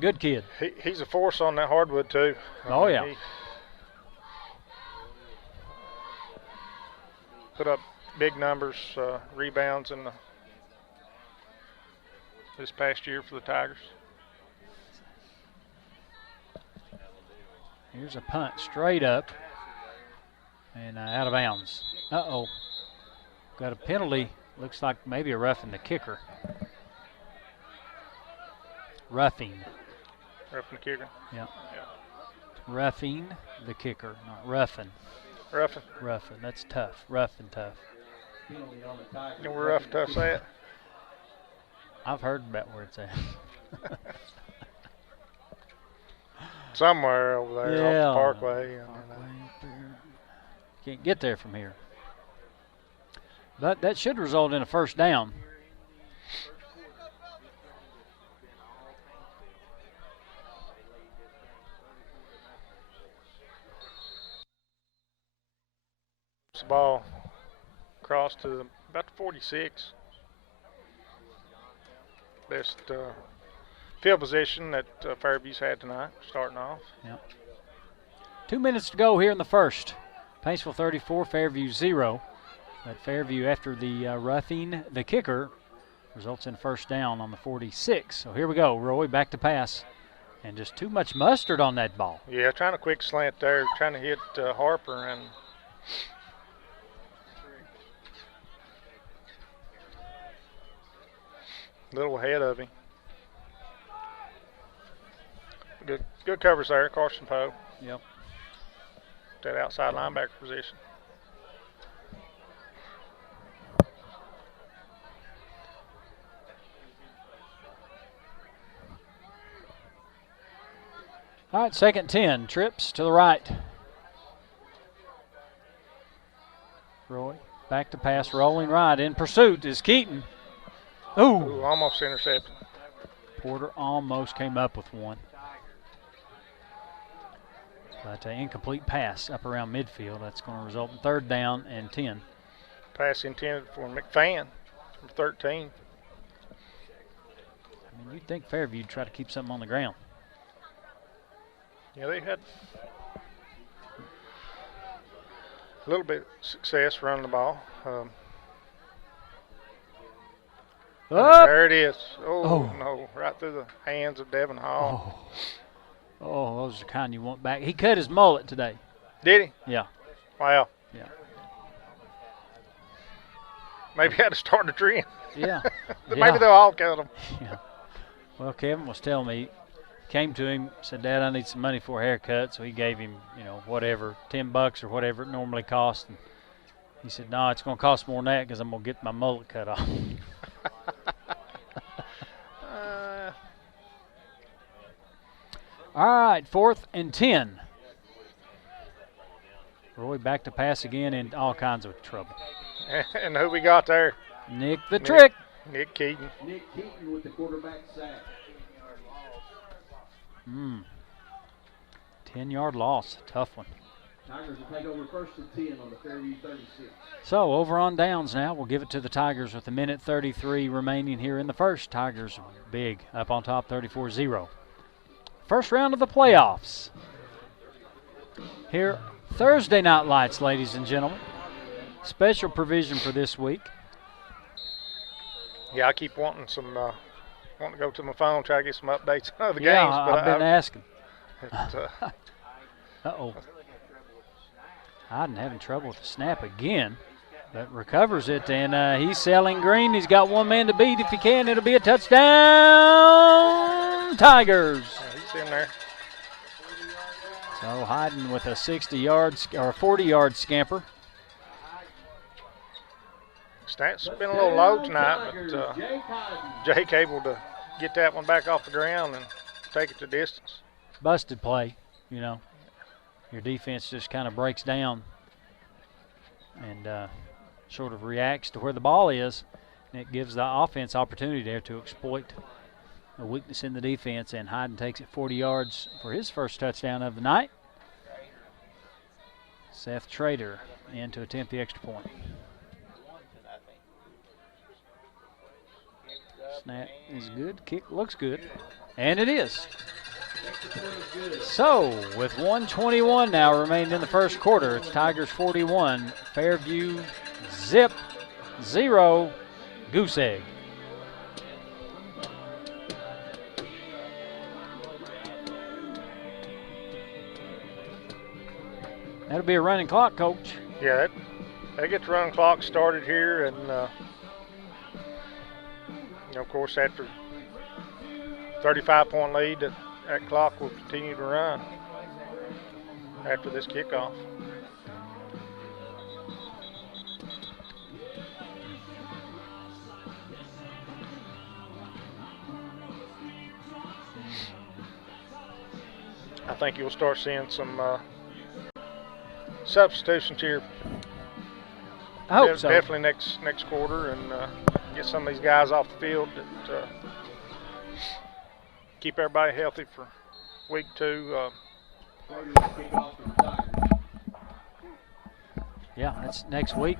good kid. He's a force on that hardwood too. Oh yeah. He put up big numbers, rebounds in this past year for the Tigers. Here's a punt straight up and out of bounds. Uh-oh. Got a penalty. Looks like maybe a roughing the kicker. Roughing. Roughing the kicker. Yeah. Roughing the kicker, not roughing. Roughing. Roughing. That's tough. Rough and tough. And we're rough and tough say it. I've heard about where it's at. Somewhere over there off the Parkway. Can't get there from here. But that should result in a first down. The ball across to about the 46. Best field position that Fairview's had tonight, starting off. Yep. 2 minutes to go here in the first. Paintsville 34, Fairview 0. But Fairview, after the roughing the kicker, results in first down on the 46. So here we go. Roy back to pass. And just too much mustard on that ball. Yeah, trying a quick slant there, trying to hit Harper, and a little ahead of him. Good covers there, Carson Poe. Yep. That outside linebacker position. All right, second 10. Trips to the right. Roy back to pass, rolling right. In pursuit is Keaton. Ooh, almost intercepted. Porter almost came up with one. But an incomplete pass up around midfield. That's going to result in third down and 10. Pass intended for McFan from 13. I mean, you'd think Fairview would try to keep something on the ground. Yeah, they had a little bit of success running the ball. Up. There it is. Oh, Oh. no, right through the hands of Devin Hall. Oh, those are the kind you want back. He cut his mullet today. Did he? Yeah. Wow. Yeah. Maybe I had to start a trend. Yeah. Maybe they'll all cut them. Yeah. Well, Kevin was telling me, came to him, said, Dad, I need some money for a haircut. So he gave him, whatever, $10 or whatever it normally costs. And he said, no, it's going to cost more than that because I'm going to get my mullet cut off. All right, 4th and 10. Roy back to pass again in all kinds of trouble. And who we got there? Nick the Trick. Nick Keaton. Nick Keaton with the quarterback sack. 10-yard loss. Tough one. Tigers will take over 1st and 10 on the Fairview 36. So over on downs now. We'll give it to the Tigers with 1:33 remaining here in the first. Tigers big up on top 34-0. First round of the playoffs. Here, Thursday night lights, ladies and gentlemen. Special provision for this week. Yeah, I keep wanting wanting to go to my phone, try to get some updates on the Yeah, games. But I've been asking. Uh-oh. Hyden having trouble with the snap again, but recovers it, and he's selling green. He's got one man to beat. If he can, it'll be a touchdown, Tigers. Yeah, he's in there. So Hyden with a 60-yard or 40-yard scamper. Stats been a little low tonight, but Jake able to get that one back off the ground and take it to distance. Busted play, Your defense just kind of breaks down and sort of reacts to where the ball is, and it gives the offense opportunity there to exploit a weakness in the defense, and Hyden takes it 40 yards for his first touchdown of the night. Seth Trader in to attempt the extra point. Snap is good. Kick looks good. And it is. So, with 1:21 now remaining in the first quarter, it's Tigers 41, Fairview 0, Goose Egg. That'll be a running clock, Coach. Yeah, they get the running clock started here, and of course, after 35-point lead, that clock will continue to run after this kickoff. I think you'll start seeing some substitutions here. I hope so. Definitely next quarter, and get some of these guys off the field that keep everybody healthy for week 2. Yeah, that's next week.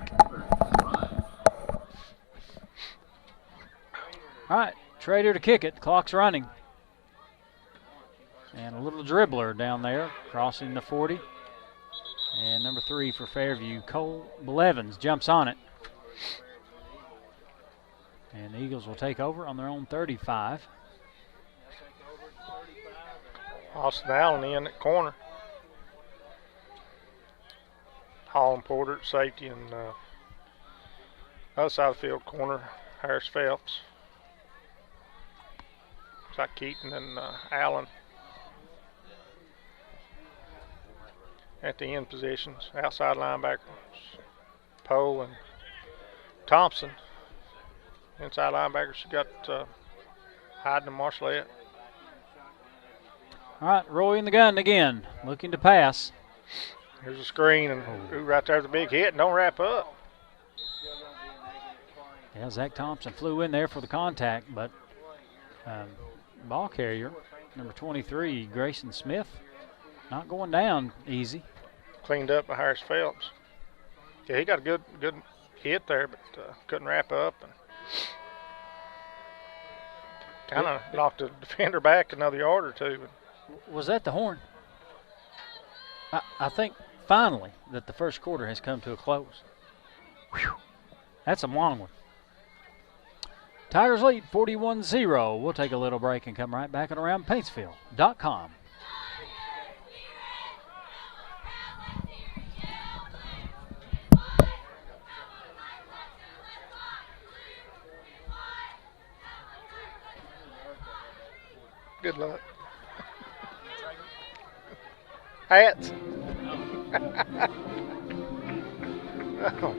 All right, Trader to kick it. Clock's running. And a little dribbler down there, crossing the 40. And number 3 for Fairview, Cole Blevins, jumps on it. And the Eagles will take over on their own 35. Austin Allen in at corner. Hall and Porter at safety, and other side of the field corner, Harris Phelps. Looks like Keaton and Allen at the end positions. Outside linebackers, Poe and Thompson. Inside linebackers, you got Hyden and Marshallette. All right, Roy in the gun again, looking to pass. Here's a screen, and right there's a big hit, and don't wrap up. Yeah, Zach Thompson flew in there for the contact, but ball carrier, number 23, Grayson Smith, not going down easy. Cleaned up by Harris Phelps. Yeah, he got a good hit there, but couldn't wrap up. And kind of knocked the defender back another yard or two. Was that the horn? I think finally that the first quarter has come to a close. Whew. That's a long one. Tigers lead 41-0. We'll take a little break and come right back and around Paintsville.com. Good luck. Hats. Oh.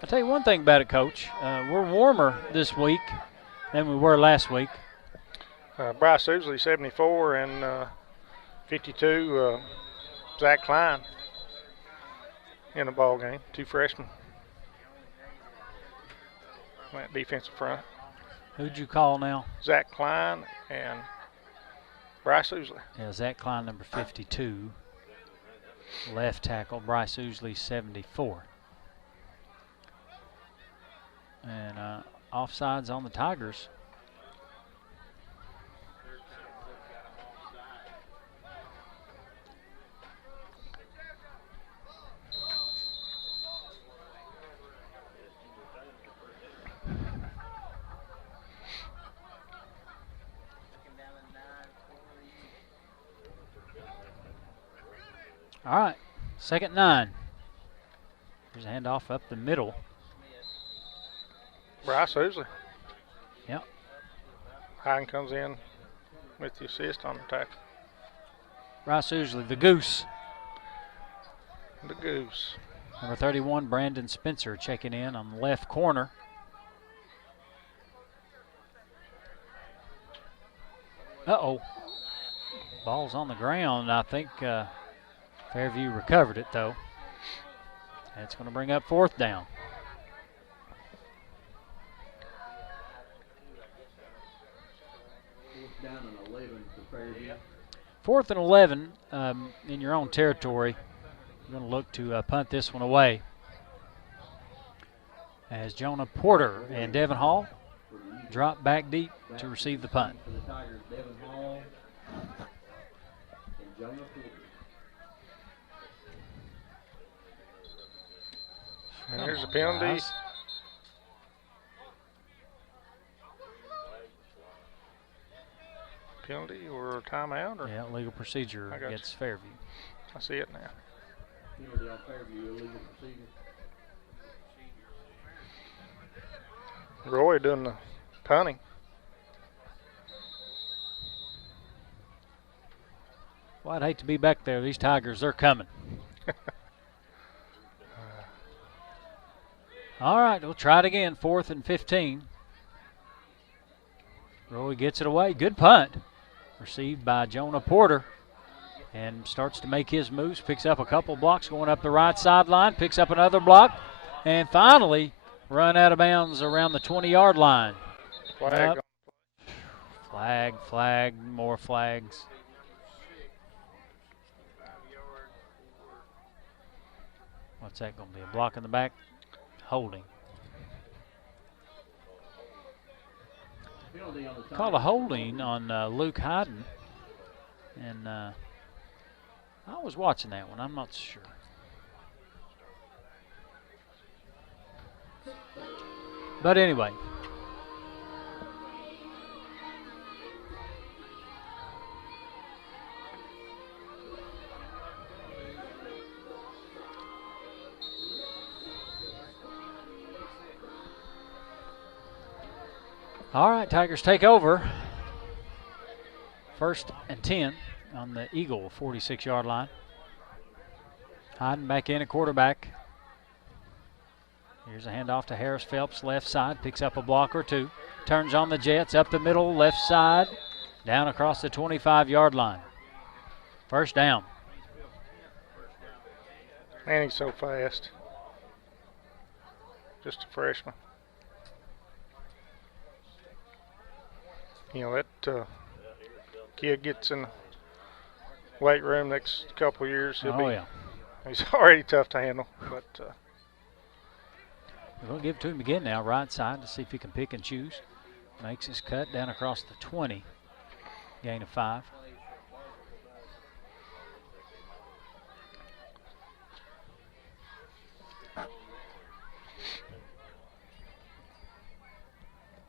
I'll tell you one thing about it, Coach. We're warmer this week than we were last week. Bryce Ousley, 74, and 52, Zach Klein in the ball game. 2 freshmen. That defensive front. Who'd you call now? Zach Klein and Bryce Ousley. Yeah, Zach Klein, number 52. Left tackle, Bryce Ousley, 74. And offsides on the Tigers. All right, 2nd 9. Here's a handoff up the middle. Bryce Ousley. Yep. Hyden comes in with the assist on the tackle. Bryce Ousley, the Goose. The Goose. Number 31, Brandon Spencer, checking in on the left corner. Uh-oh. Ball's on the ground. I think Fairview recovered it, though. And it's going to bring up 4th down. Down and 11 for Fairview. 4th and 11 in your own territory. You're going to look to punt this one away. As Jonah Porter and Devin Hall drop back deep to receive the punt. For the Tigers, Devin Hall and Jonah Porter. And here's a penalty. Guys. Penalty or timeout? Or Yeah, legal procedure I got against Fairview. I see it now. Penalty on Fairview, illegal procedure. Roy doing the punting. Well, I'd hate to be back there. These Tigers, they're coming. All right, we'll try it again. 4th and 15. Roy gets it away. Good punt. Received by Jonah Porter. And starts to make his moves. Picks up a couple blocks going up the right sideline. Picks up another block. And finally, run out of bounds around the 20-yard line. Flag. Flag, more flags. What's that going to be? A block in the back? Holding. Penalty on the Called a holding on Luke Hyden. And I was watching that one. I'm not sure. But anyway. All right, Tigers take over. 1st and 10 on the Eagle 46-yard line. Hyden back in at quarterback. Here's a handoff to Harris Phelps, left side, picks up a block or two. turns on the Jets up the middle, left side, down across the 25-yard line. First down. Man, he's so fast. Just a freshman. You know, that kid gets in the weight room next couple of years. He's already tough to handle. But we're going to give it to him again now, right side, to see if he can pick and choose. Makes his cut down across the 20. Gain of 5.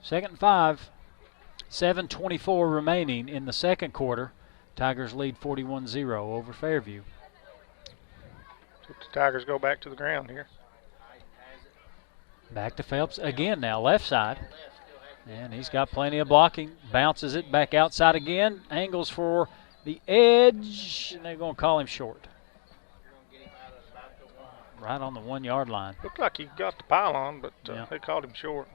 Second and 5. 7:24 remaining in the second quarter. Tigers lead 41-0 over Fairview. The Tigers go back to the ground here. Back to Phelps again now, left side. And he's got plenty of blocking. Bounces it back outside again. Angles for the edge. And they're going to call him short. Right on the 1-yard line. Looked like he got the pylon, but they called him short.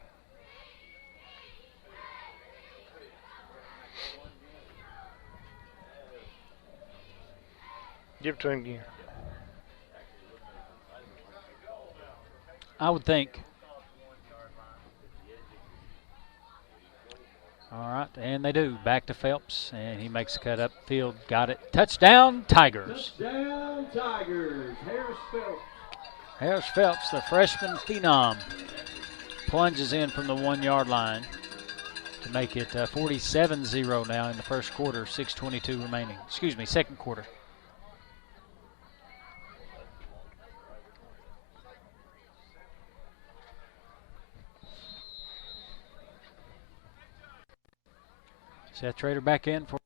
Give it to him again. I would think. All right, and they do. Back to Phelps, and he makes a cut up field. Got it. Touchdown, Tigers. Touchdown, Tigers. Harris Phelps. Harris Phelps, the freshman phenom, plunges in from the 1-yard line to make it 47-0 now in the first quarter, 6:22 remaining. Excuse me, second quarter. Seth Trader back in for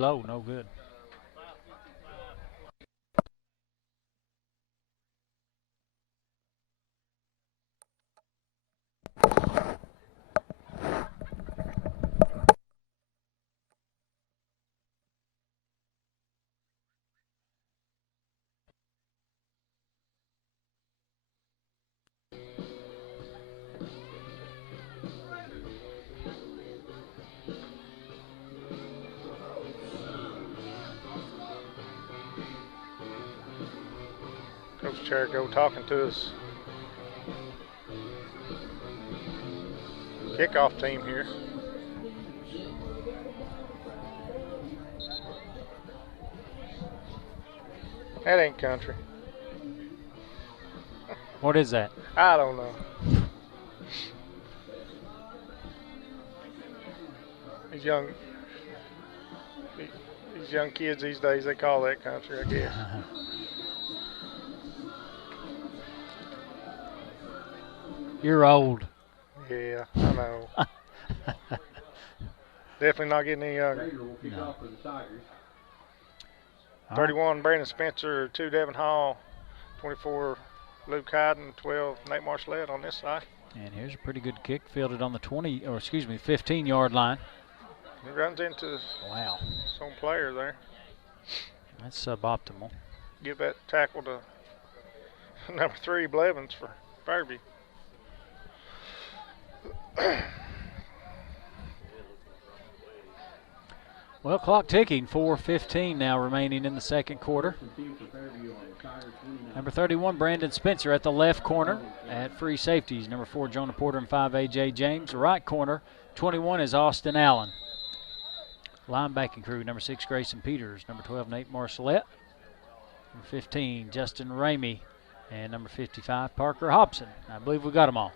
low, no good. Coach Cherico talking to us. Kickoff team here. That ain't country. What is that? I don't know. These young kids these days, they call that country, I guess. You're old. Yeah, I know. Definitely not getting any younger. No. 31, Brandon Spencer, 2, Devin Hall, 24, Luke Hyden, 12, Nate Marshallette on this side. And here's a pretty good kick, fielded on the 15-yard line. He runs into some player there. That's suboptimal. Give that tackle to number 3, Blevins for Fairview. Well, clock ticking, 4:15 now remaining in the second quarter. Number 31, Brandon Spencer at the left corner at free safeties. Number 4, Jonah Porter, and 5, A.J. James. Right corner, 21 is Austin Allen. Linebacking crew, number 6, Grayson Peters. Number 12, Nate Marshallette. Number 15, Justin Ramey. And number 55, Parker Hobson. I believe we got them all.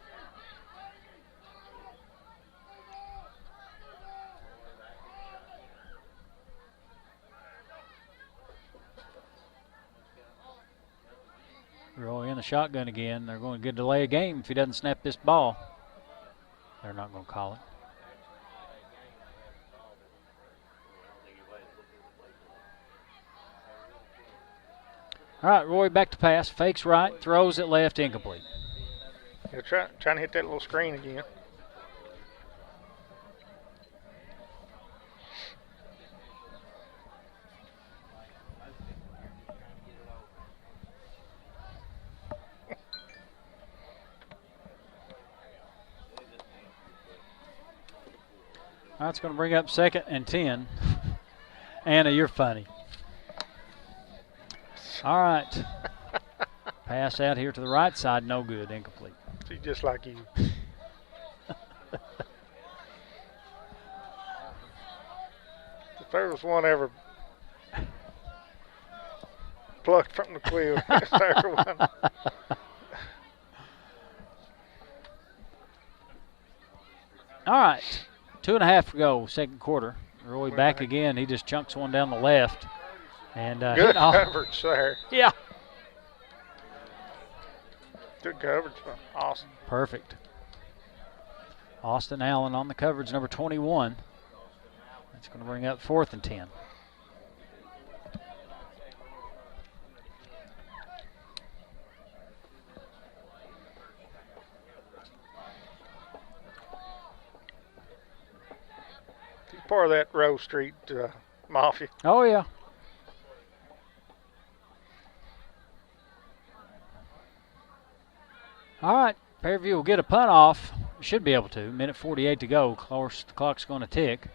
Roy in the shotgun again. They're going to delay a game if he doesn't snap this ball. They're not going to call it. All right, Roy back to pass. Fakes right, throws it left, incomplete. Yeah, trying to hit that little screen again. That's going to bring up 2nd and 10. Anna, you're funny. All right. Pass out here to the right side, no good, incomplete. She's just like you. If there was one ever plucked from the quill, it's there one. All right. 2.5 to go, second quarter. Roy back again. He just chunks one down the left. And good coverage there. Yeah. Good coverage from Austin. Perfect. Austin Allen on the coverage, number 21. That's going to bring up 4th and 10. He's part of that Rose Street Mafia. Oh, yeah. All right, Fairview will get a punt off. Should be able to. Minute 48 to go. Of course, the clock's going to tick.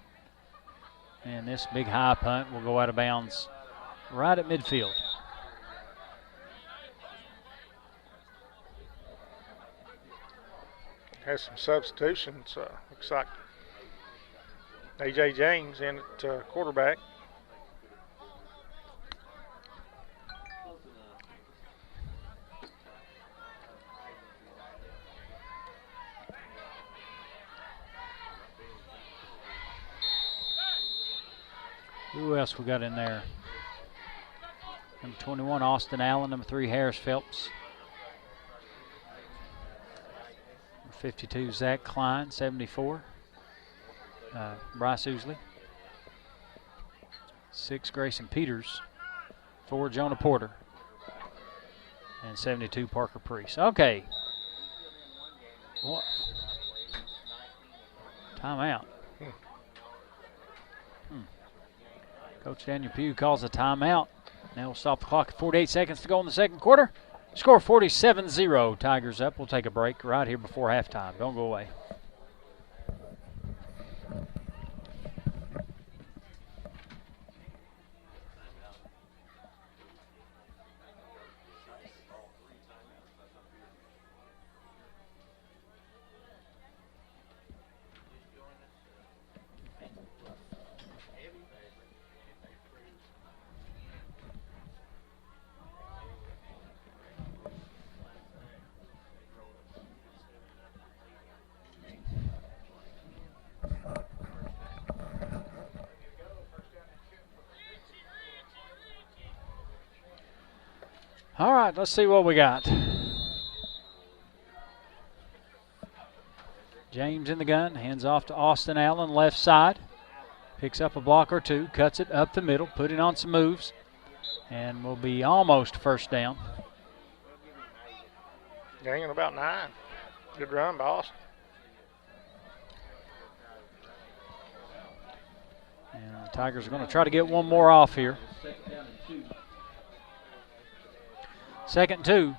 And this big high punt will go out of bounds right at midfield. Has some substitutions. Looks like A.J. James in at quarterback. Who else we got in there? Number 21, Austin Allen. Number 3, Harris Phelps. Number 52, Zach Klein. 74, Bryce Ousley. 6, Grayson Peters. 4, Jonah Porter. And 72, Parker Priest. Okay. What? Timeout. Coach Daniel Pugh calls a timeout. Now we'll stop the clock at 48 seconds to go in the second quarter. Score 47-0. Tigers up. We'll take a break right here before halftime. Don't go away. All right, let's see what we got. James in the gun, hands off to Austin Allen, left side. Picks up a block or two, cuts it up the middle, putting on some moves, and will be almost first down. Gaining about 9. Good run by Austin. And the Tigers are going to try to get one more off here. 2nd and 2.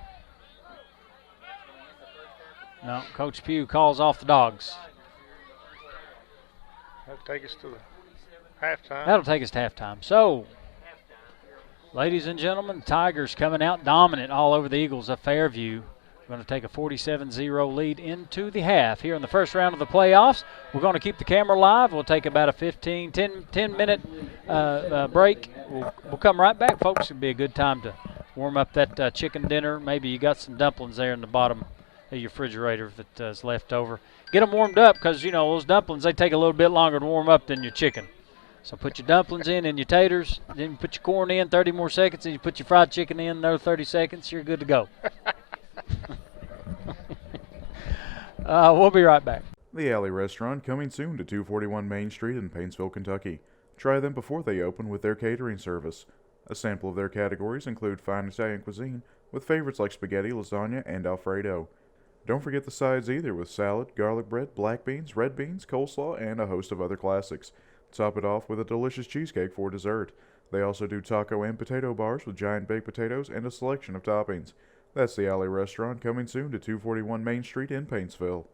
No, Coach Pugh calls off the dogs. That'll take us to the halftime. That'll take us to halftime. So, ladies and gentlemen, Tigers coming out dominant all over the Eagles of Fairview. We're going to take a 47-0 lead into the half here in the first round of the playoffs. We're going to keep the camera live. We'll take about a 10-minute break. We'll come right back, folks. It'll be a good time to warm up that chicken dinner. Maybe you got some dumplings there in the bottom of your refrigerator that is left over. Get them warmed up because, you know, those dumplings, they take a little bit longer to warm up than your chicken. So put your dumplings in and your taters, then you put your corn in 30 more seconds, and you put your fried chicken in another 30 seconds. You're good to go. We'll be right back. The Alley Restaurant coming soon to 241 Main Street in Paintsville, Kentucky. Try them before they open with their catering service. A sample of their categories include fine Italian cuisine, with favorites like spaghetti, lasagna, and Alfredo. Don't forget the sides either, with salad, garlic bread, black beans, red beans, coleslaw, and a host of other classics. Top it off with a delicious cheesecake for dessert. They also do taco and potato bars with giant baked potatoes and a selection of toppings. That's the Alley Restaurant coming soon to 241 Main Street in Paintsville.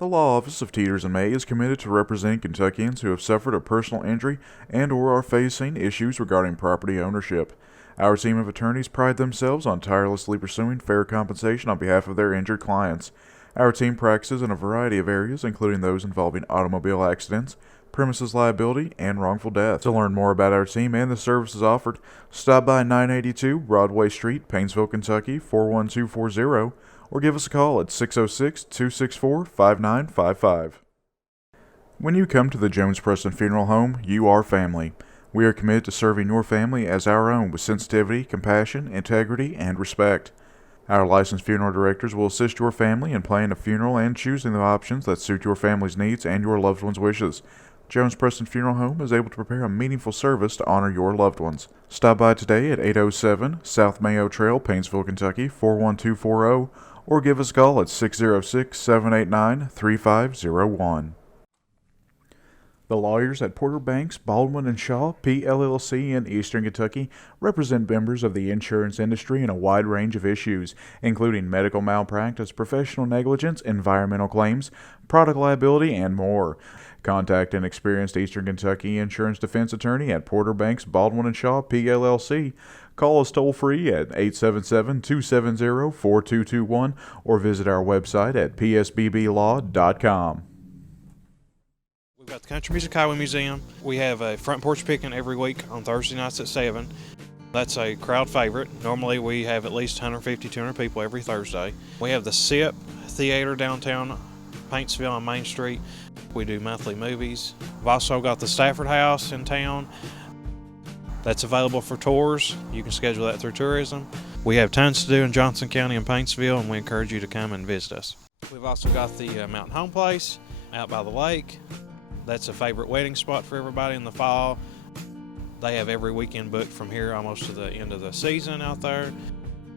The Law Office of Teeters and May is committed to representing Kentuckians who have suffered a personal injury and or are facing issues regarding property ownership. Our team of attorneys pride themselves on tirelessly pursuing fair compensation on behalf of their injured clients. Our team practices in a variety of areas, including those involving automobile accidents, premises liability, and wrongful death. To learn more about our team and the services offered, stop by 982 Broadway Street, Paintsville, Kentucky 41240, or give us a call at 606-264-5955. When you come to the Jones Preston Funeral Home, you are family. We are committed to serving your family as our own with sensitivity, compassion, integrity, and respect. Our licensed funeral directors will assist your family in planning a funeral and choosing the options that suit your family's needs and your loved one's wishes. Jones Preston Funeral Home is able to prepare a meaningful service to honor your loved ones. Stop by today at 807 South Mayo Trail, Paintsville, Kentucky 41240, or give us a call at 606-789-3501. The lawyers at Porter Banks, Baldwin & Shaw, PLLC in Eastern Kentucky represent members of the insurance industry in a wide range of issues, including medical malpractice, professional negligence, environmental claims, product liability, and more. Contact an experienced Eastern Kentucky insurance defense attorney at Porter Banks, Baldwin & Shaw, PLLC. Call us toll-free at 877-270-4221 or visit our website at psbblaw.com. We've got the Country Music Highway Museum. We have a front porch picnic every week on Thursday nights at 7. That's a crowd favorite. Normally we have at least 150, 200 people every Thursday. We have the SIP Theater downtown Paintsville on Main Street. We do monthly movies. We've also got the Stafford House in town. That's available for tours. You can schedule that through tourism. We have tons to do in Johnson County and Paintsville, and we encourage you to come and visit us. We've also got the Mountain Home Place out by the lake. That's a favorite wedding spot for everybody in the fall. They have every weekend booked from here almost to the end of the season out there.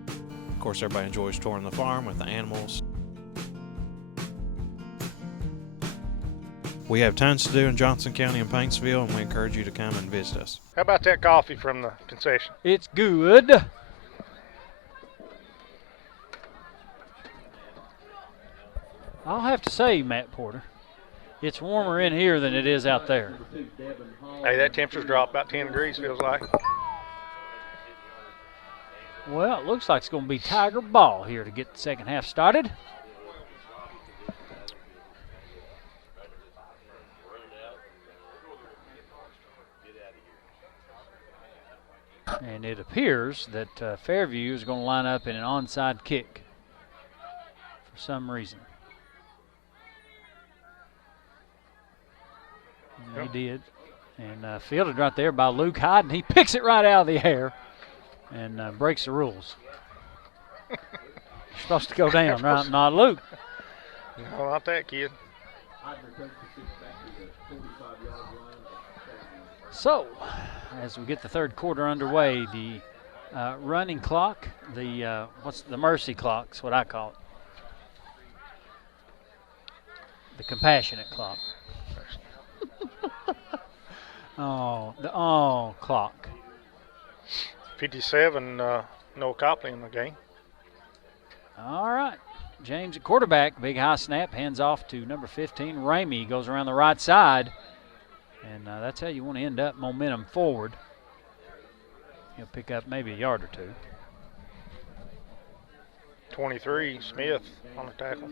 Of course, everybody enjoys touring the farm with the animals. We have tons to do in Johnson County and Paintsville, and we encourage you to come and visit us. How about that coffee from the concession? It's good. I'll have to say, Matt Porter, it's warmer in here than it is out there. Hey, that temperature's dropped about 10 degrees, feels like. Well, it looks like it's going to be Tiger ball here to get the second half started. And it appears that Fairview is going to line up in an onside kick for some reason. And they did. And fielded right there by Luke Hyde, and he picks it right out of the air and breaks the rules. You're supposed to go down, right? Not Luke. No, not that kid. So, as we get the third quarter underway, the running clock, the mercy clock is what I call it. The compassionate clock. The clock. 57, no Copley in the game. All right. James at quarterback, big high snap, hands off to number 15, Ramey, goes around the right side. And that's how you want to end up momentum forward. He'll pick up maybe a yard or two. 23, Smith on the tackle.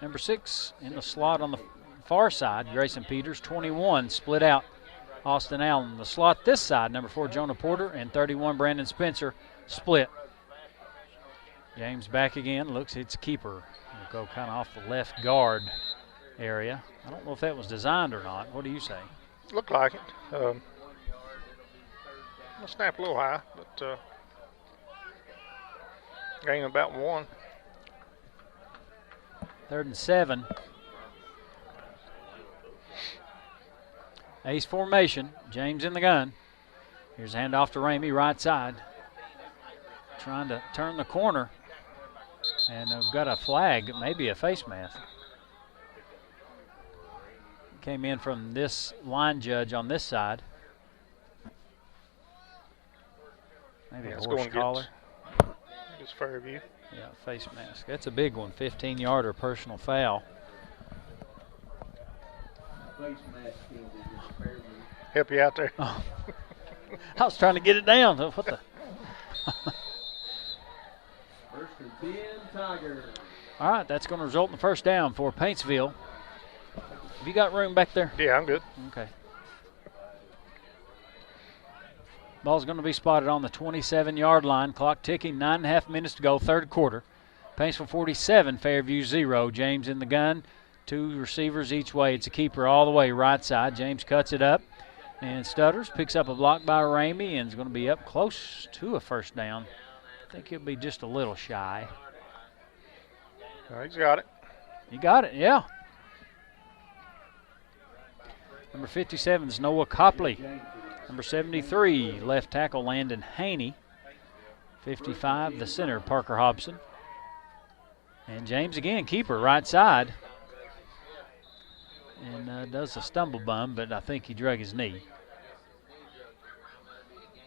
Number 6 in the slot on the far side, Grayson Peters. 21 split out, Austin Allen. The slot this side, number 4, Jonah Porter, and 31, Brandon Spencer, split. James back again, looks, it's keeper. He'll go kind of off the left guard area. I don't know if that was designed or not. What do you say? Looked like it. I'll snap a little high, but gain about 1. 3rd and 7. Ace formation. James in the gun. Here's a handoff to Ramey, right side. Trying to turn the corner. And we've got a flag, maybe a face mask. Came in from this line judge on this side. Maybe a horse collar. It's Fairview. Yeah, face mask. That's a big one, 15-yarder personal foul. face mask penalty against Fairview. Help you out there. Oh. I was trying to get it down. What the? First and 10, Tigers. All right, that's going to result in the first down for Paintsville. Have you got room back there? Yeah, I'm good. Okay. Ball's going to be spotted on the 27-yard line. Clock ticking, 9.5 minutes to go, third quarter. Paintsville 47, Fairview 0. James in the gun, 2 receivers each way. It's a keeper all the way right side. James cuts it up and stutters, picks up a block by Ramey, and is going to be up close to a first down. I think he'll be just a little shy. He's got it. You got it, yeah. Number 57 is Noah Copley. Number 73, left tackle Landon Haney. 55, the center, Parker Hobson. And James again, keeper, right side. And does a stumble bum, but I think he drug his knee.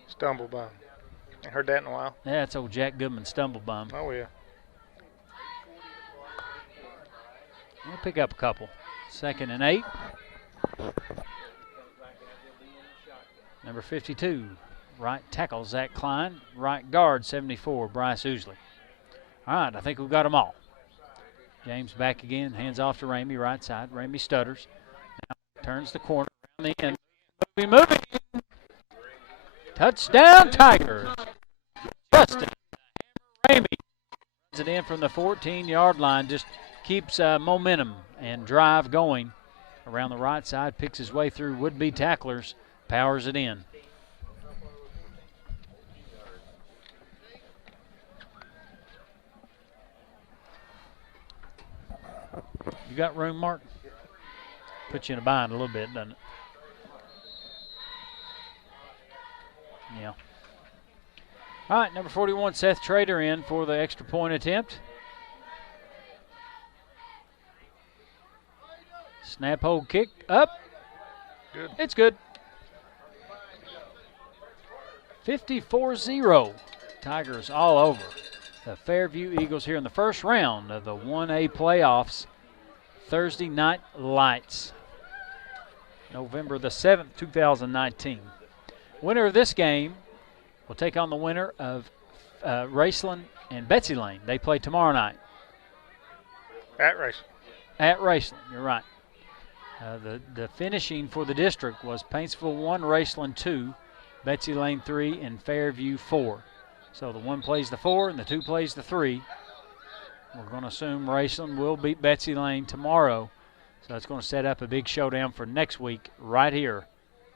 Stumble bum. Ain't heard that in a while. Yeah, it's old Jack Goodman stumble bum. Oh, yeah. We'll pick up a couple. 2nd and 8. Number 52, right tackle Zach Klein. Right guard 74, Bryce Ousley. All right, I think we've got them all. James back again, hands off to Ramey, right side. Ramey stutters. Now turns the corner around the end. Moving. Touchdown, Tigers. Justin Ramey runs it in from the 14-yard line. Just keeps momentum and drive going around the right side. Picks his way through would-be tacklers. Powers it in. You got room, Mark? Put you in a bind a little bit, doesn't it? Yeah. All right, number 41, Seth Trader in for the extra point attempt. Snap, hold, kick, up. Good. It's good. 54-0. Tigers all over the Fairview Eagles here in the first round of the 1A playoffs. Thursday Night Lights. November the 7th, 2019. Winner of this game will take on the winner of Raceland and Betsy Lane. They play tomorrow night. At Raceland. At Raceland, you're right. The finishing for the district was Paintsville 1, Raceland 2, Betsy Lane 3, and Fairview 4. So the 1 plays the 4 and the 2 plays the 3. We're going to assume Raceland will beat Betsy Lane tomorrow. So it's going to set up a big showdown for next week right here.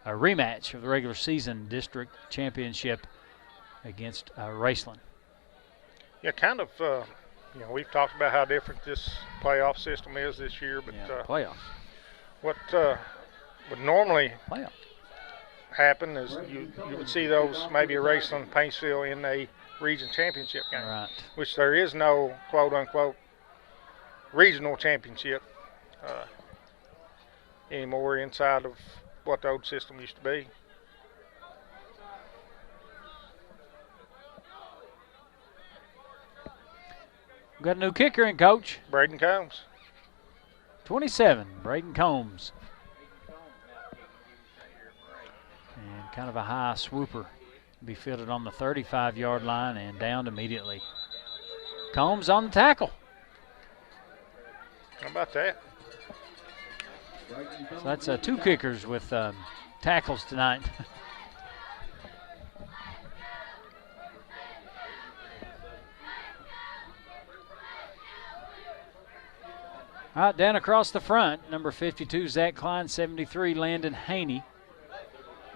A rematch of the regular season district championship against Raceland. Yeah, kind of, we've talked about how different this playoff system is this year. But playoffs. What would normally Playoff. happen is you would see those maybe a Raceland Paintsville in a region championship game, Right. which there is no quote-unquote regional championship anymore inside of what the old system used to be. We've got a new kicker in, Coach. Braden Combs. 27, Braden Combs. And kind of a high swooper. Be fielded on the 35-yard line and downed immediately. Combs on the tackle. How about that? So that's 2 kickers with tackles tonight. All right, down across the front, number 52, Zach Klein, 73, Landon Haney.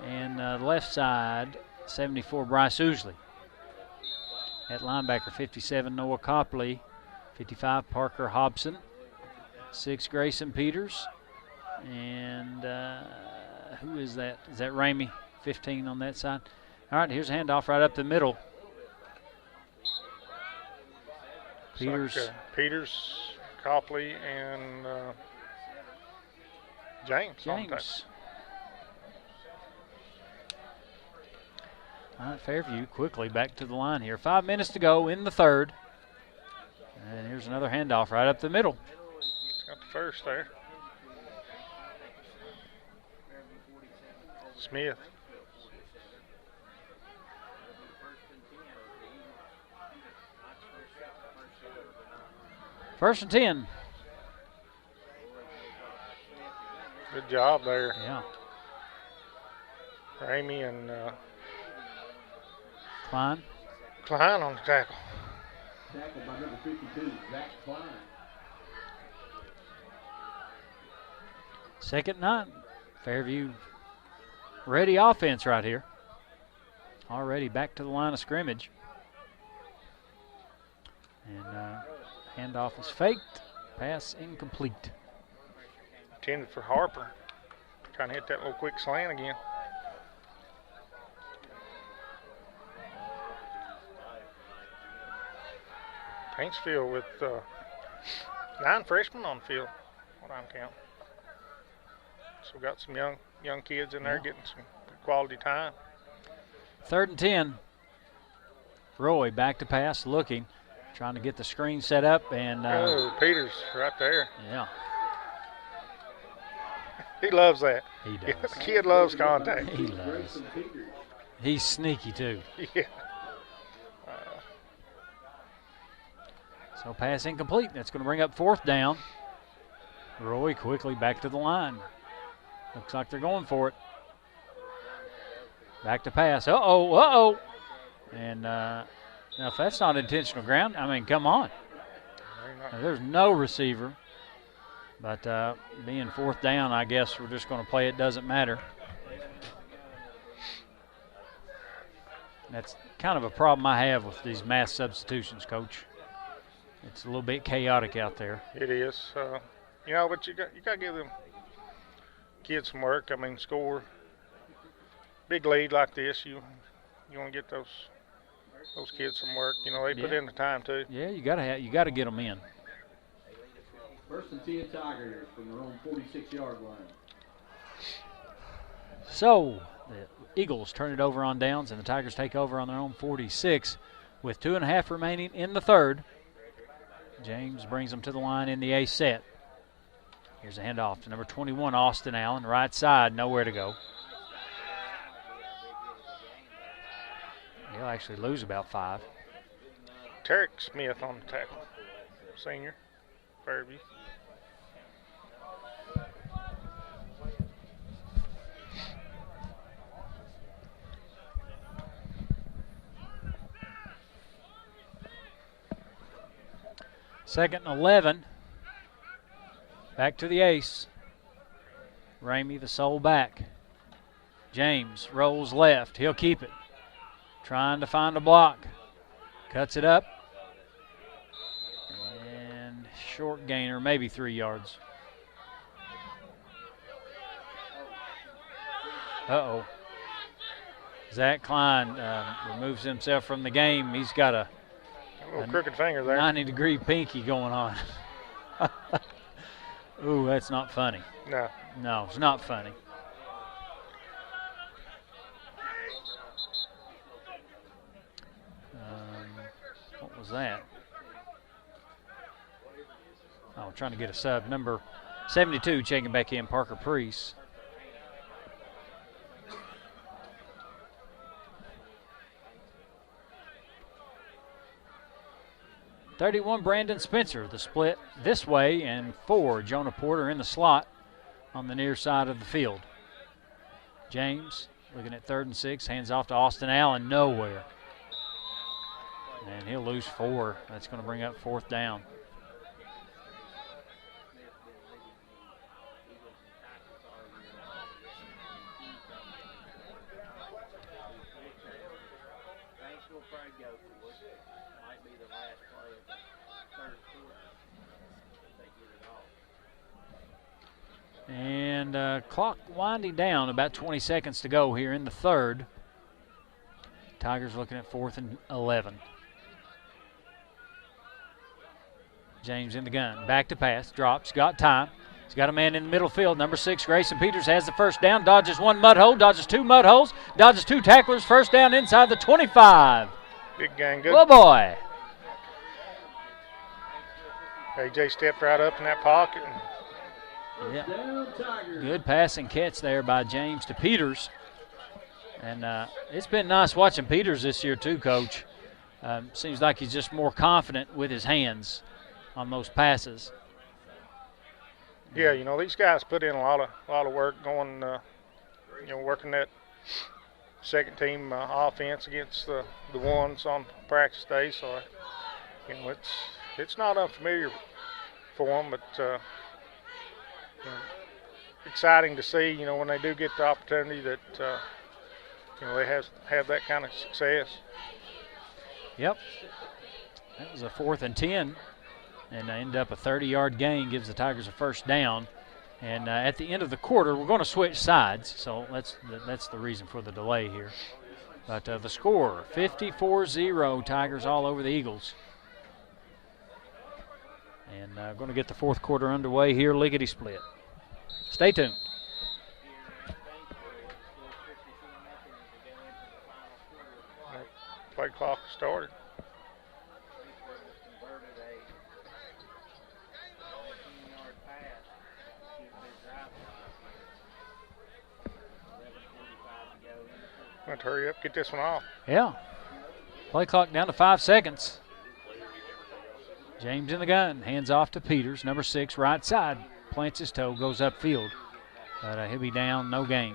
And left side, 74, Bryce Ousley. At linebacker, 57, Noah Copley. 55, Parker Hobson. 6, Grayson Peters. And who is that? Is that Ramey? 15 on that side. All right, here's a handoff right up the middle. Peters. Peters, Copley, and James. James. All right, Fairview quickly back to the line here. 5 minutes to go in the third. And here's another handoff right up the middle. Got the first there. Smith. First and 10. Good job there. Yeah. Ramey and Klein. Klein on the tackle. Tackled by number 52, Zach Klein. Second 9. Fairview ready offense right here. Already back to the line of scrimmage. And handoff is faked. Pass incomplete. Intended for Harper. Trying to hit that little quick slant again. Paintsville with 9 freshmen on the field, what I'm counting. So we got some young kids in there getting some good quality time. Third and 10. Roy back to pass, looking, trying to get the screen set up, and oh, Peters right there. yeah, He loves that. he does. The kid loves contact. He does. He's sneaky too. Yeah. So pass incomplete. That's going to bring up fourth down. Roy quickly back to the line. Looks like they're going for it. Back to pass. Uh-oh. And now if that's not intentional ground, I mean, come on. Now, there's no receiver. But being fourth down, I guess we're just going to play it doesn't matter. That's kind of a problem I have with these mass substitutions, Coach. It's a little bit chaotic out there. It is. You know, but you got to give them kids some work. I mean, score big lead like this, you want to get those kids some work. You know, they put in the time too. Yeah, you got to get them in. First and 10 Tigers from their own 46-yard line. So the Eagles turn it over on downs, and the Tigers take over on their own 46 with 2.5 remaining in the third. James brings them to the line in the A set. Here's a handoff to number 21, Austin Allen, right side, nowhere to go. He'll actually lose about 5. Tarek Smith on the tackle, senior, Fairview. Second and 11. Back to the ace. Ramey, the sole back. James rolls left. He'll keep it. Trying to find a block. Cuts it up. And short gainer, maybe 3 yards. Uh-oh. Zach Klein removes himself from the game. He's got a little crooked finger there. 90-degree pinky going on. Ooh, that's not funny. No, it's not funny. What was that? Oh, trying to get a sub. Number 72 checking back in, Parker Priest. .31 Brandon Spencer, the split this way, and 4 Jonah Porter in the slot on the near side of the field. James looking at 3rd and 6, hands off to Austin Allen, nowhere. And he'll lose 4. That's going to bring up 4th down. And clock winding down, about 20 seconds to go here in the third. Tigers looking at 4th and 11. James in the gun, back to pass, drops, got time. He's got a man in the middle field. Number 6, Grayson Peters has the first down, dodges 1 mud hole, dodges 2 mud holes, dodges 2 tacklers, first down inside the 25. Big gang, good. Oh boy. AJ stepped right up in that pocket. Yeah. Good pass and catch there by James to Peters. And it's been nice watching Peters this year too, Coach. Seems like he's just more confident with his hands on those passes. Yeah, you know, these guys put in a lot of work going, working that second team offense against the ones on practice day. So, it's not unfamiliar for them, but exciting to see, when they do get the opportunity that, they have that kind of success. Yep. That was a 4th and 10, and ended up a 30-yard gain, gives the Tigers a first down. And at the end of the quarter, we're going to switch sides, so that's the reason for the delay here. But the score, 54-0, Tigers all over the Eagles. And going to get the fourth quarter underway here, lickety-split. Stay tuned. Play clock started. Let's hurry up, get this one off. Yeah. Play clock down to 5 seconds. James in the gun, hands off to Peters, number 6, right side. Plants his toe, goes upfield. But he'll be down, no gain.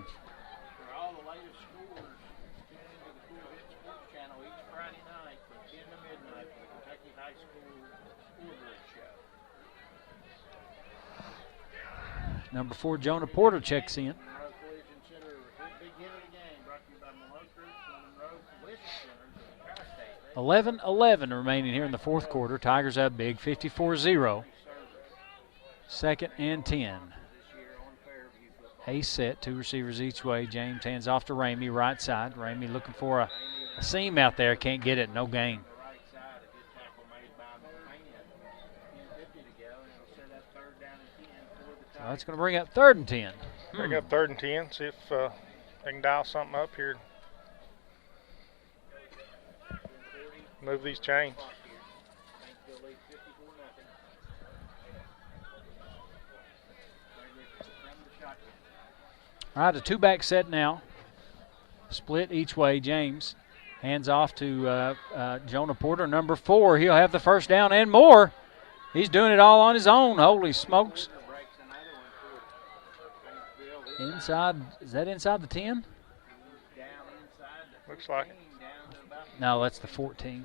Number 4, Jonah Porter checks in. 11-11 remaining here in the fourth quarter. Tigers up big, 54-0. 2nd and 10. A set, 2 receivers each way. James hands off to Ramey, right side. Ramey looking for a seam out there, can't get it, no gain. So that's going to bring up 3rd and 10. Bring up 3rd and 10, see if they can dial something up here. Move these chains. All right, a 2-back set now. Split each way. James hands off to Jonah Porter, number 4. He'll have the first down and more. He's doing it all on his own. Holy smokes. Inside, is that inside the 10? Looks like it. No, that's the 14.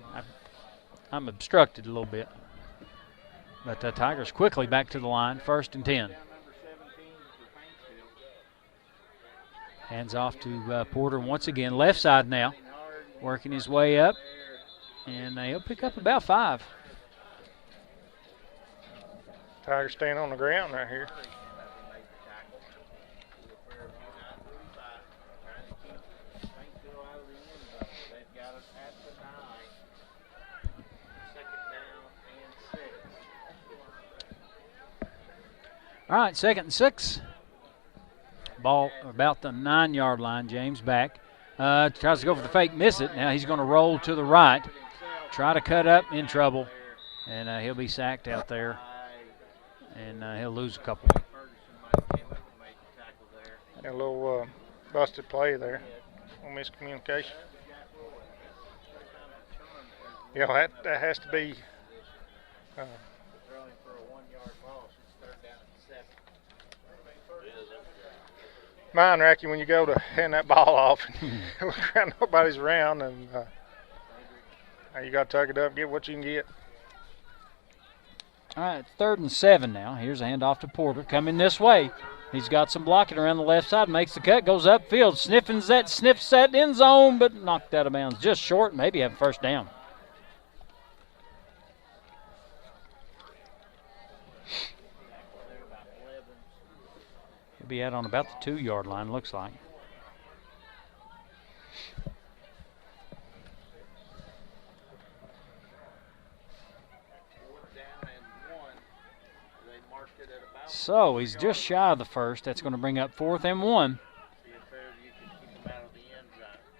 I'm obstructed a little bit. But the Tigers quickly back to the line, 1st and 10. Hands off to Porter once again, left side now, working his way up, and he'll pick up about 5. Tigers staying on the ground right here. All right, 2nd and 6. Ball about the 9-yard line. James back. Tries to go for the fake, miss it. Now he's going to roll to the right. Try to cut up, in trouble. And he'll be sacked out there. And he'll lose a couple. A little busted play there. A miscommunication. Yeah, that has to be mind, Racky, when you go to hand that ball off and look around, nobody's around, and you got to tug it up, get what you can get. All right, 3rd and 7 now. Here's a handoff to Porter, coming this way. He's got some blocking around the left side, makes the cut, goes upfield, sniffs that end zone, but knocked out of bounds just short, maybe have a first down. Be out on about the 2-yard line, looks like. So he's just shy of the 1st. That's going to bring up 4th and 1.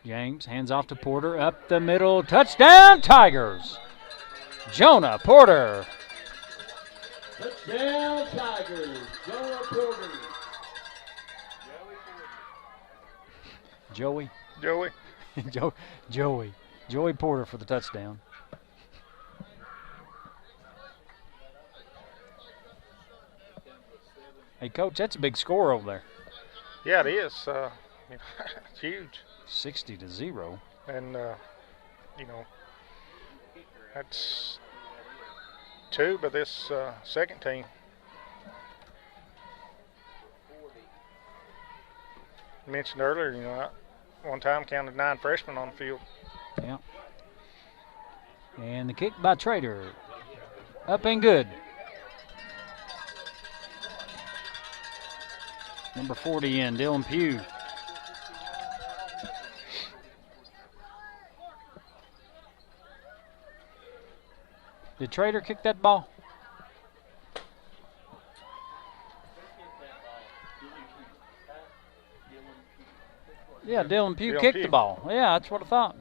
James hands off to Porter, up the middle, touchdown Tigers. Jonah Porter. Touchdown Tigers, Jonah Porter. Joey. Joey. Joey Porter for the touchdown. Hey, Coach, that's a big score over there. Yeah, it is. It's huge. 60-0. And, that's two by this second team. I mentioned earlier, I one time counted 9 freshmen on the field. Yeah. And the kick by Trader. Up and good. Number 40 in, Dylan Pugh. Did Trader kick that ball? Yeah, Dylan Pugh kicked the ball. Yeah, that's what I thought.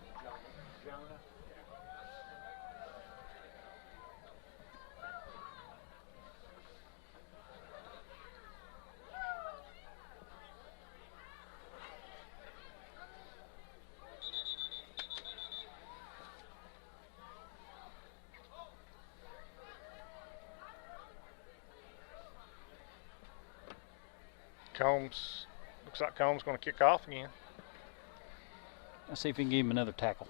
Looks like Combs going to kick off again. Let's see if we can give him another tackle.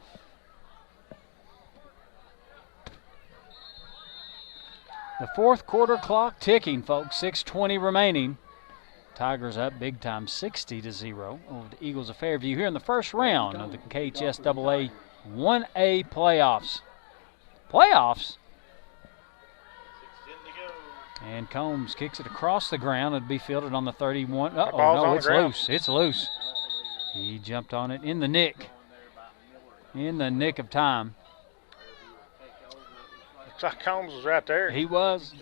The fourth quarter clock ticking, folks. 6:20 remaining. Tigers up big time, 60-0 over the Eagles of Fairview here in the first round of the KHSAA 1A playoffs. Playoffs? And Combs kicks it across the ground. It'll be fielded on the 31. Uh-oh, no, it's loose. It's loose. He jumped on it in the nick. In the nick of time. Looks like Combs was right there. He was.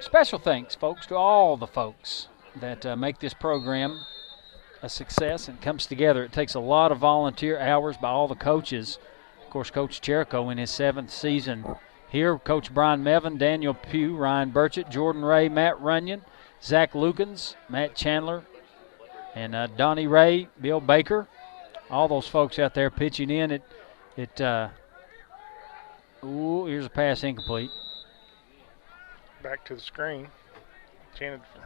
Special thanks, folks, to all the folks that make this program a success and comes together. It takes a lot of volunteer hours by all the coaches. Of course, Coach Cherico in his 7th season here. Coach Brian Mevin, Daniel Pugh, Ryan Burchett, Jordan Ray, Matt Runyon, Zach Lukens, Matt Chandler, and Donnie Ray, Bill Baker. All those folks out there pitching in. Ooh, here's a pass incomplete. Back to the screen. Intended for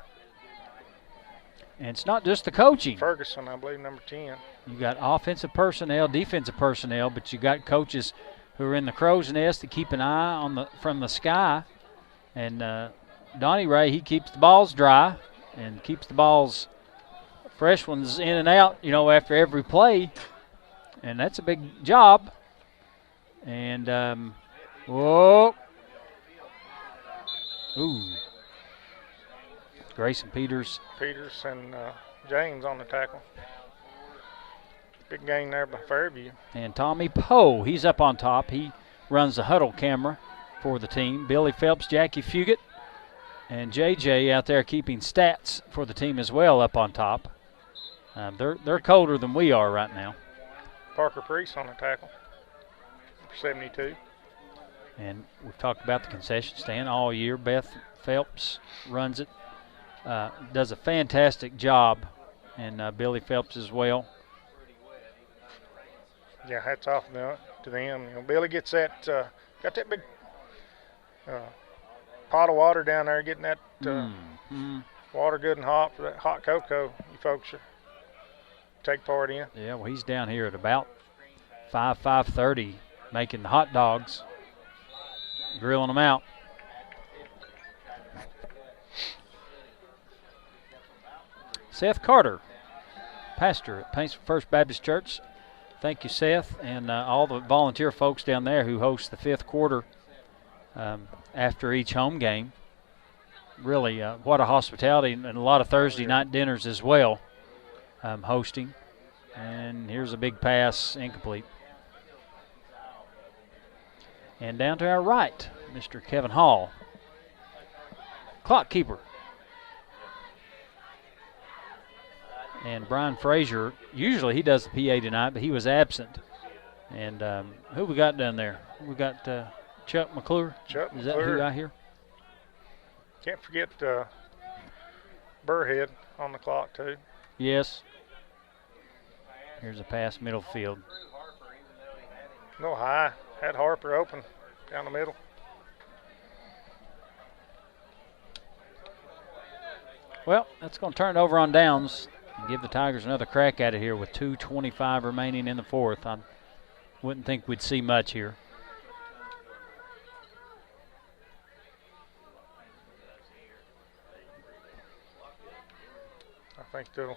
And it's not just the coaching. Ferguson, I believe, number 10. You got offensive personnel, defensive personnel, but you got coaches who are in the crow's nest to keep an eye on from the sky. And Donnie Ray, he keeps the balls dry and keeps the balls, fresh ones, in and out, after every play. And that's a big job. And, whoa. Ooh. Grayson Peters and James on the tackle. Big gain there by Fairview. And Tommy Poe, he's up on top. He runs the huddle camera for the team. Billy Phelps, Jackie Fugit, and JJ out there keeping stats for the team as well up on top. They're colder than we are right now. Parker Priest on the tackle, 72. And we've talked about the concession stand all year. Beth Phelps runs it, does a fantastic job, and Billy Phelps as well. Yeah, hats off to them. Billy gets that, got that big pot of water down there, getting that water good and hot for that hot cocoa you folks should take part in. Yeah, well, he's down here at about 5:30 making the hot dogs, grilling them out. Seth Carter, pastor at Paintsville First Baptist Church. Thank you, Seth, and all the volunteer folks down there who host the 5th quarter after each home game. Really, what a hospitality, and a lot of Thursday night dinners as well hosting. And here's a big pass, incomplete. And down to our right, Mr. Kevin Hall. clock keeper. And Brian Frazier, usually he does the PA tonight, but he was absent. And who we got down there? We got Chuck McClure. Chuck Is that McClure. who I hear? Can't forget Burhead on the clock, too. Yes. Here's a pass middle field. No high. Had Harper open down the middle. Well, that's going to turn it over on downs and give the Tigers another crack at it here with 2:25 remaining in the fourth. I wouldn't think we'd see much here. I think they'll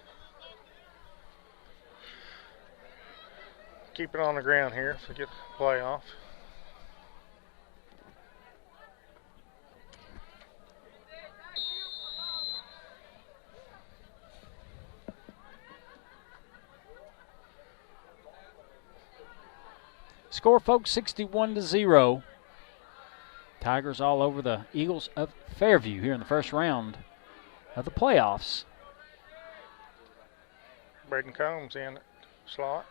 keep it on the ground here so get the play off. Score, folks, 61-0. Tigers all over the Eagles of Fairview here in the first round of the playoffs. Braden Combs in at slot.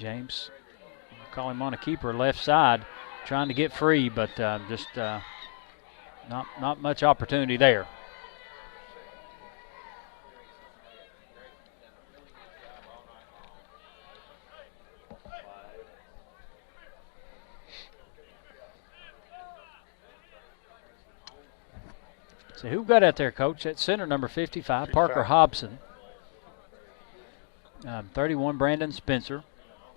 James, call him on a keeper, left side, trying to get free, but just not much opportunity there. So who got out there, Coach? At center, number 55, Parker Hobson. 31, Brandon Spencer.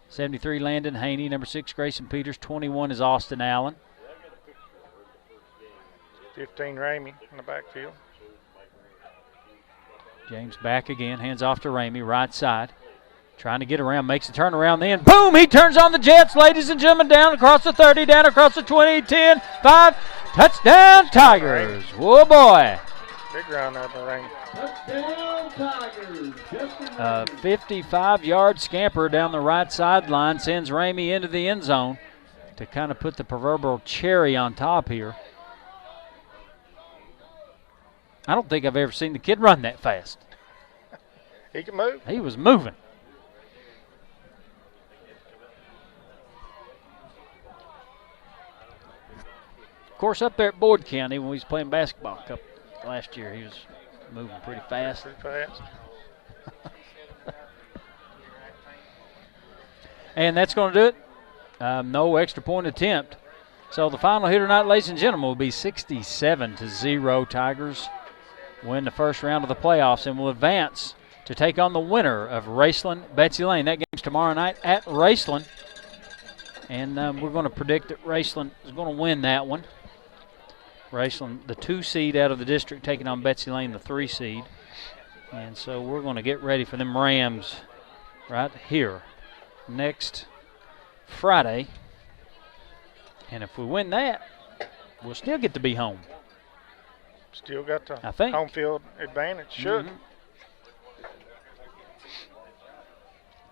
73, Landon Haney. Number 6, Grayson Peters. 21 is Austin Allen. 15, Ramey in the backfield. James back again, hands off to Ramey, right side. Trying to get around, makes a turnaround then. Boom! He turns on the Jets, ladies and gentlemen, down across the 30, down across the 20, 10, 5. Touchdown, Tigers. Whoa, boy. Big run there by Ramey. Touchdown, Tigers. 55-yard scamper down the right sideline sends Ramey into the end zone to kind of put the proverbial cherry on top here. I don't think I've ever seen the kid run that fast. He can move. He was moving. Of course, up there at Boyd County when we was playing basketball last year, he was moving pretty fast. Pretty fast. And that's going to do it. No extra point attempt. So the final here tonight, ladies and gentlemen, will be 67-0. Tigers win the first round of the playoffs and will advance to take on the winner of Raceland Betsy Lane. That game's tomorrow night at Raceland. And we're going to predict that Raceland is going to win that one. Raceland, the 2 seed out of the district, taking on Betsy Lane, the 3 seed. And so we're going to get ready for them Rams right here next Friday. And if we win that, we'll still get to be home. Still got the I think. home field advantage. Should. Mhm.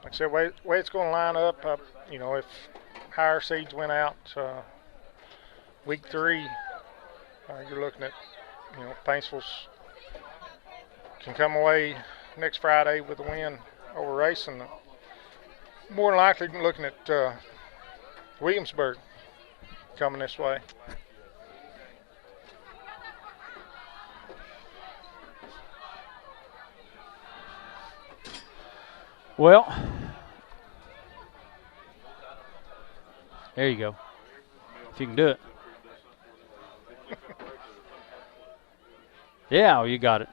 Like I said, way it's going to line up, you know, if higher seeds went out week 3, you're looking at, you know, Paintsville's can come away next Friday with a win over Race, and more than likely looking at Williamsburg coming this way. Well, there you go. If you can do it. Yeah, you got it.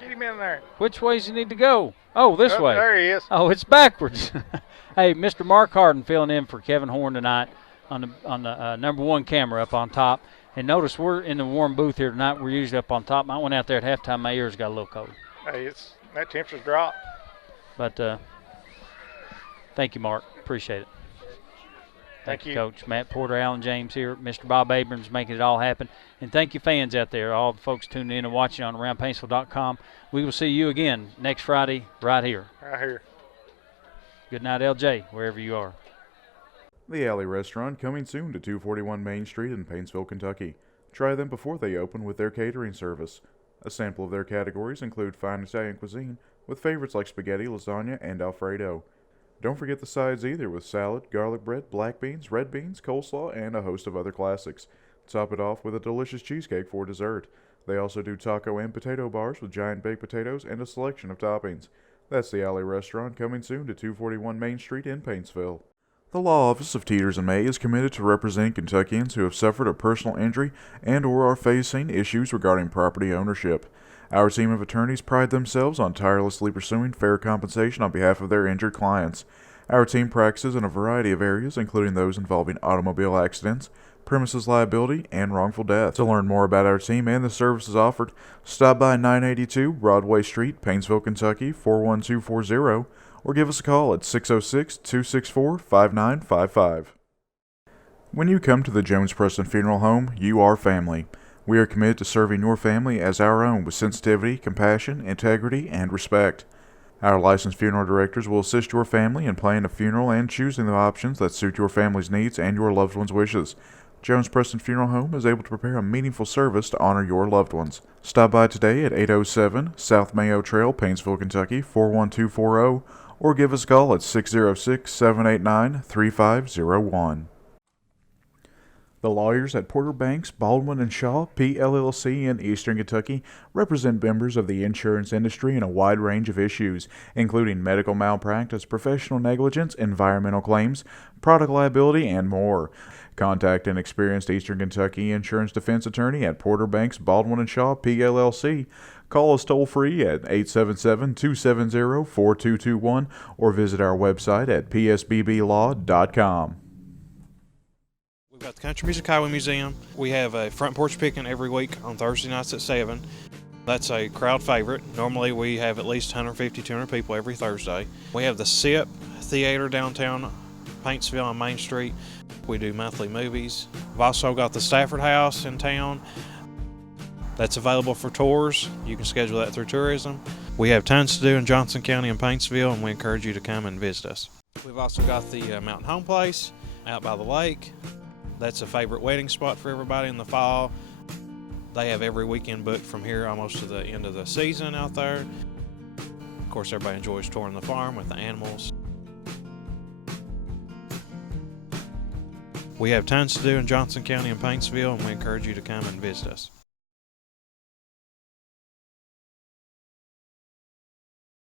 Get him in there. Which ways you need to go? Oh, this way. There he is. Oh, it's backwards. Hey, Mr. Mark Harden filling in for Kevin Horn tonight on the number 1 camera up on top. And notice we're in the warm booth here tonight. We're usually up on top. I went out there at halftime. My ears got a little cold. Hey, that temperature's dropped. But thank you, Mark. Appreciate it. Thank you. Coach. Matt Porter, Alan James here. Mr. Bob Abrams making it all happen. And thank you, fans out there, all the folks tuning in and watching on AroundPaintsville.com. We will see you again next Friday right here. Right here. Good night, LJ, wherever you are. The Alley Restaurant coming soon to 241 Main Street in Paintsville, Kentucky. Try them before they open with their catering service. A sample of their categories include fine Italian cuisine, with favorites like spaghetti, lasagna, and Alfredo. Don't forget the sides either, with salad, garlic bread, black beans, red beans, coleslaw, and a host of other classics. Top it off with a delicious cheesecake for dessert. They also do taco and potato bars with giant baked potatoes and a selection of toppings. That's the Alley Restaurant coming soon to 241 Main Street in Paintsville. The Law Office of Teeters and May is committed to representing Kentuckians who have suffered a personal injury and or are facing issues regarding property ownership. Our team of attorneys pride themselves on tirelessly pursuing fair compensation on behalf of their injured clients. Our team practices in a variety of areas, including those involving automobile accidents, premises liability, and wrongful death. To learn more about our team and the services offered, stop by 982 Broadway Street, Paintsville, Kentucky 41240, or give us a call at 606-264-5955. When you come to the Jones Preston Funeral Home, you are family. We are committed to serving your family as our own with sensitivity, compassion, integrity, and respect. Our licensed funeral directors will assist your family in planning a funeral and choosing the options that suit your family's needs and your loved ones' wishes. Jones Preston Funeral Home is able to prepare a meaningful service to honor your loved ones. Stop by today at 807 South Mayo Trail, Paintsville, Kentucky 41240, or give us a call at 606-789-3501. The lawyers at Porter Banks, Baldwin & Shaw, PLLC in Eastern Kentucky represent members of the insurance industry in a wide range of issues, including medical malpractice, professional negligence, environmental claims, product liability, and more. Contact an experienced Eastern Kentucky insurance defense attorney at Porter Banks, Baldwin & Shaw, PLLC. Call us toll-free at 877-270-4221 or visit our website at psbblaw.com. We've got the Country Music Highway Museum. We have a front porch picnic every week on Thursday nights at 7. That's a crowd favorite. Normally we have at least 150, 200 people every Thursday. We have the SIP Theater downtown Paintsville on Main Street. We do monthly movies. We've also got the Stafford House in town. That's available for tours. You can schedule that through tourism. We have tons to do in Johnson County and Paintsville, and we encourage you to come and visit us. We've also got the Mountain Home Place out by the lake. That's a favorite wedding spot for everybody in the fall. They have every weekend booked from here almost to the end of the season out there. Of course, everybody enjoys touring the farm with the animals. We have tons to do in Johnson County and Paintsville, and we encourage you to come and visit us.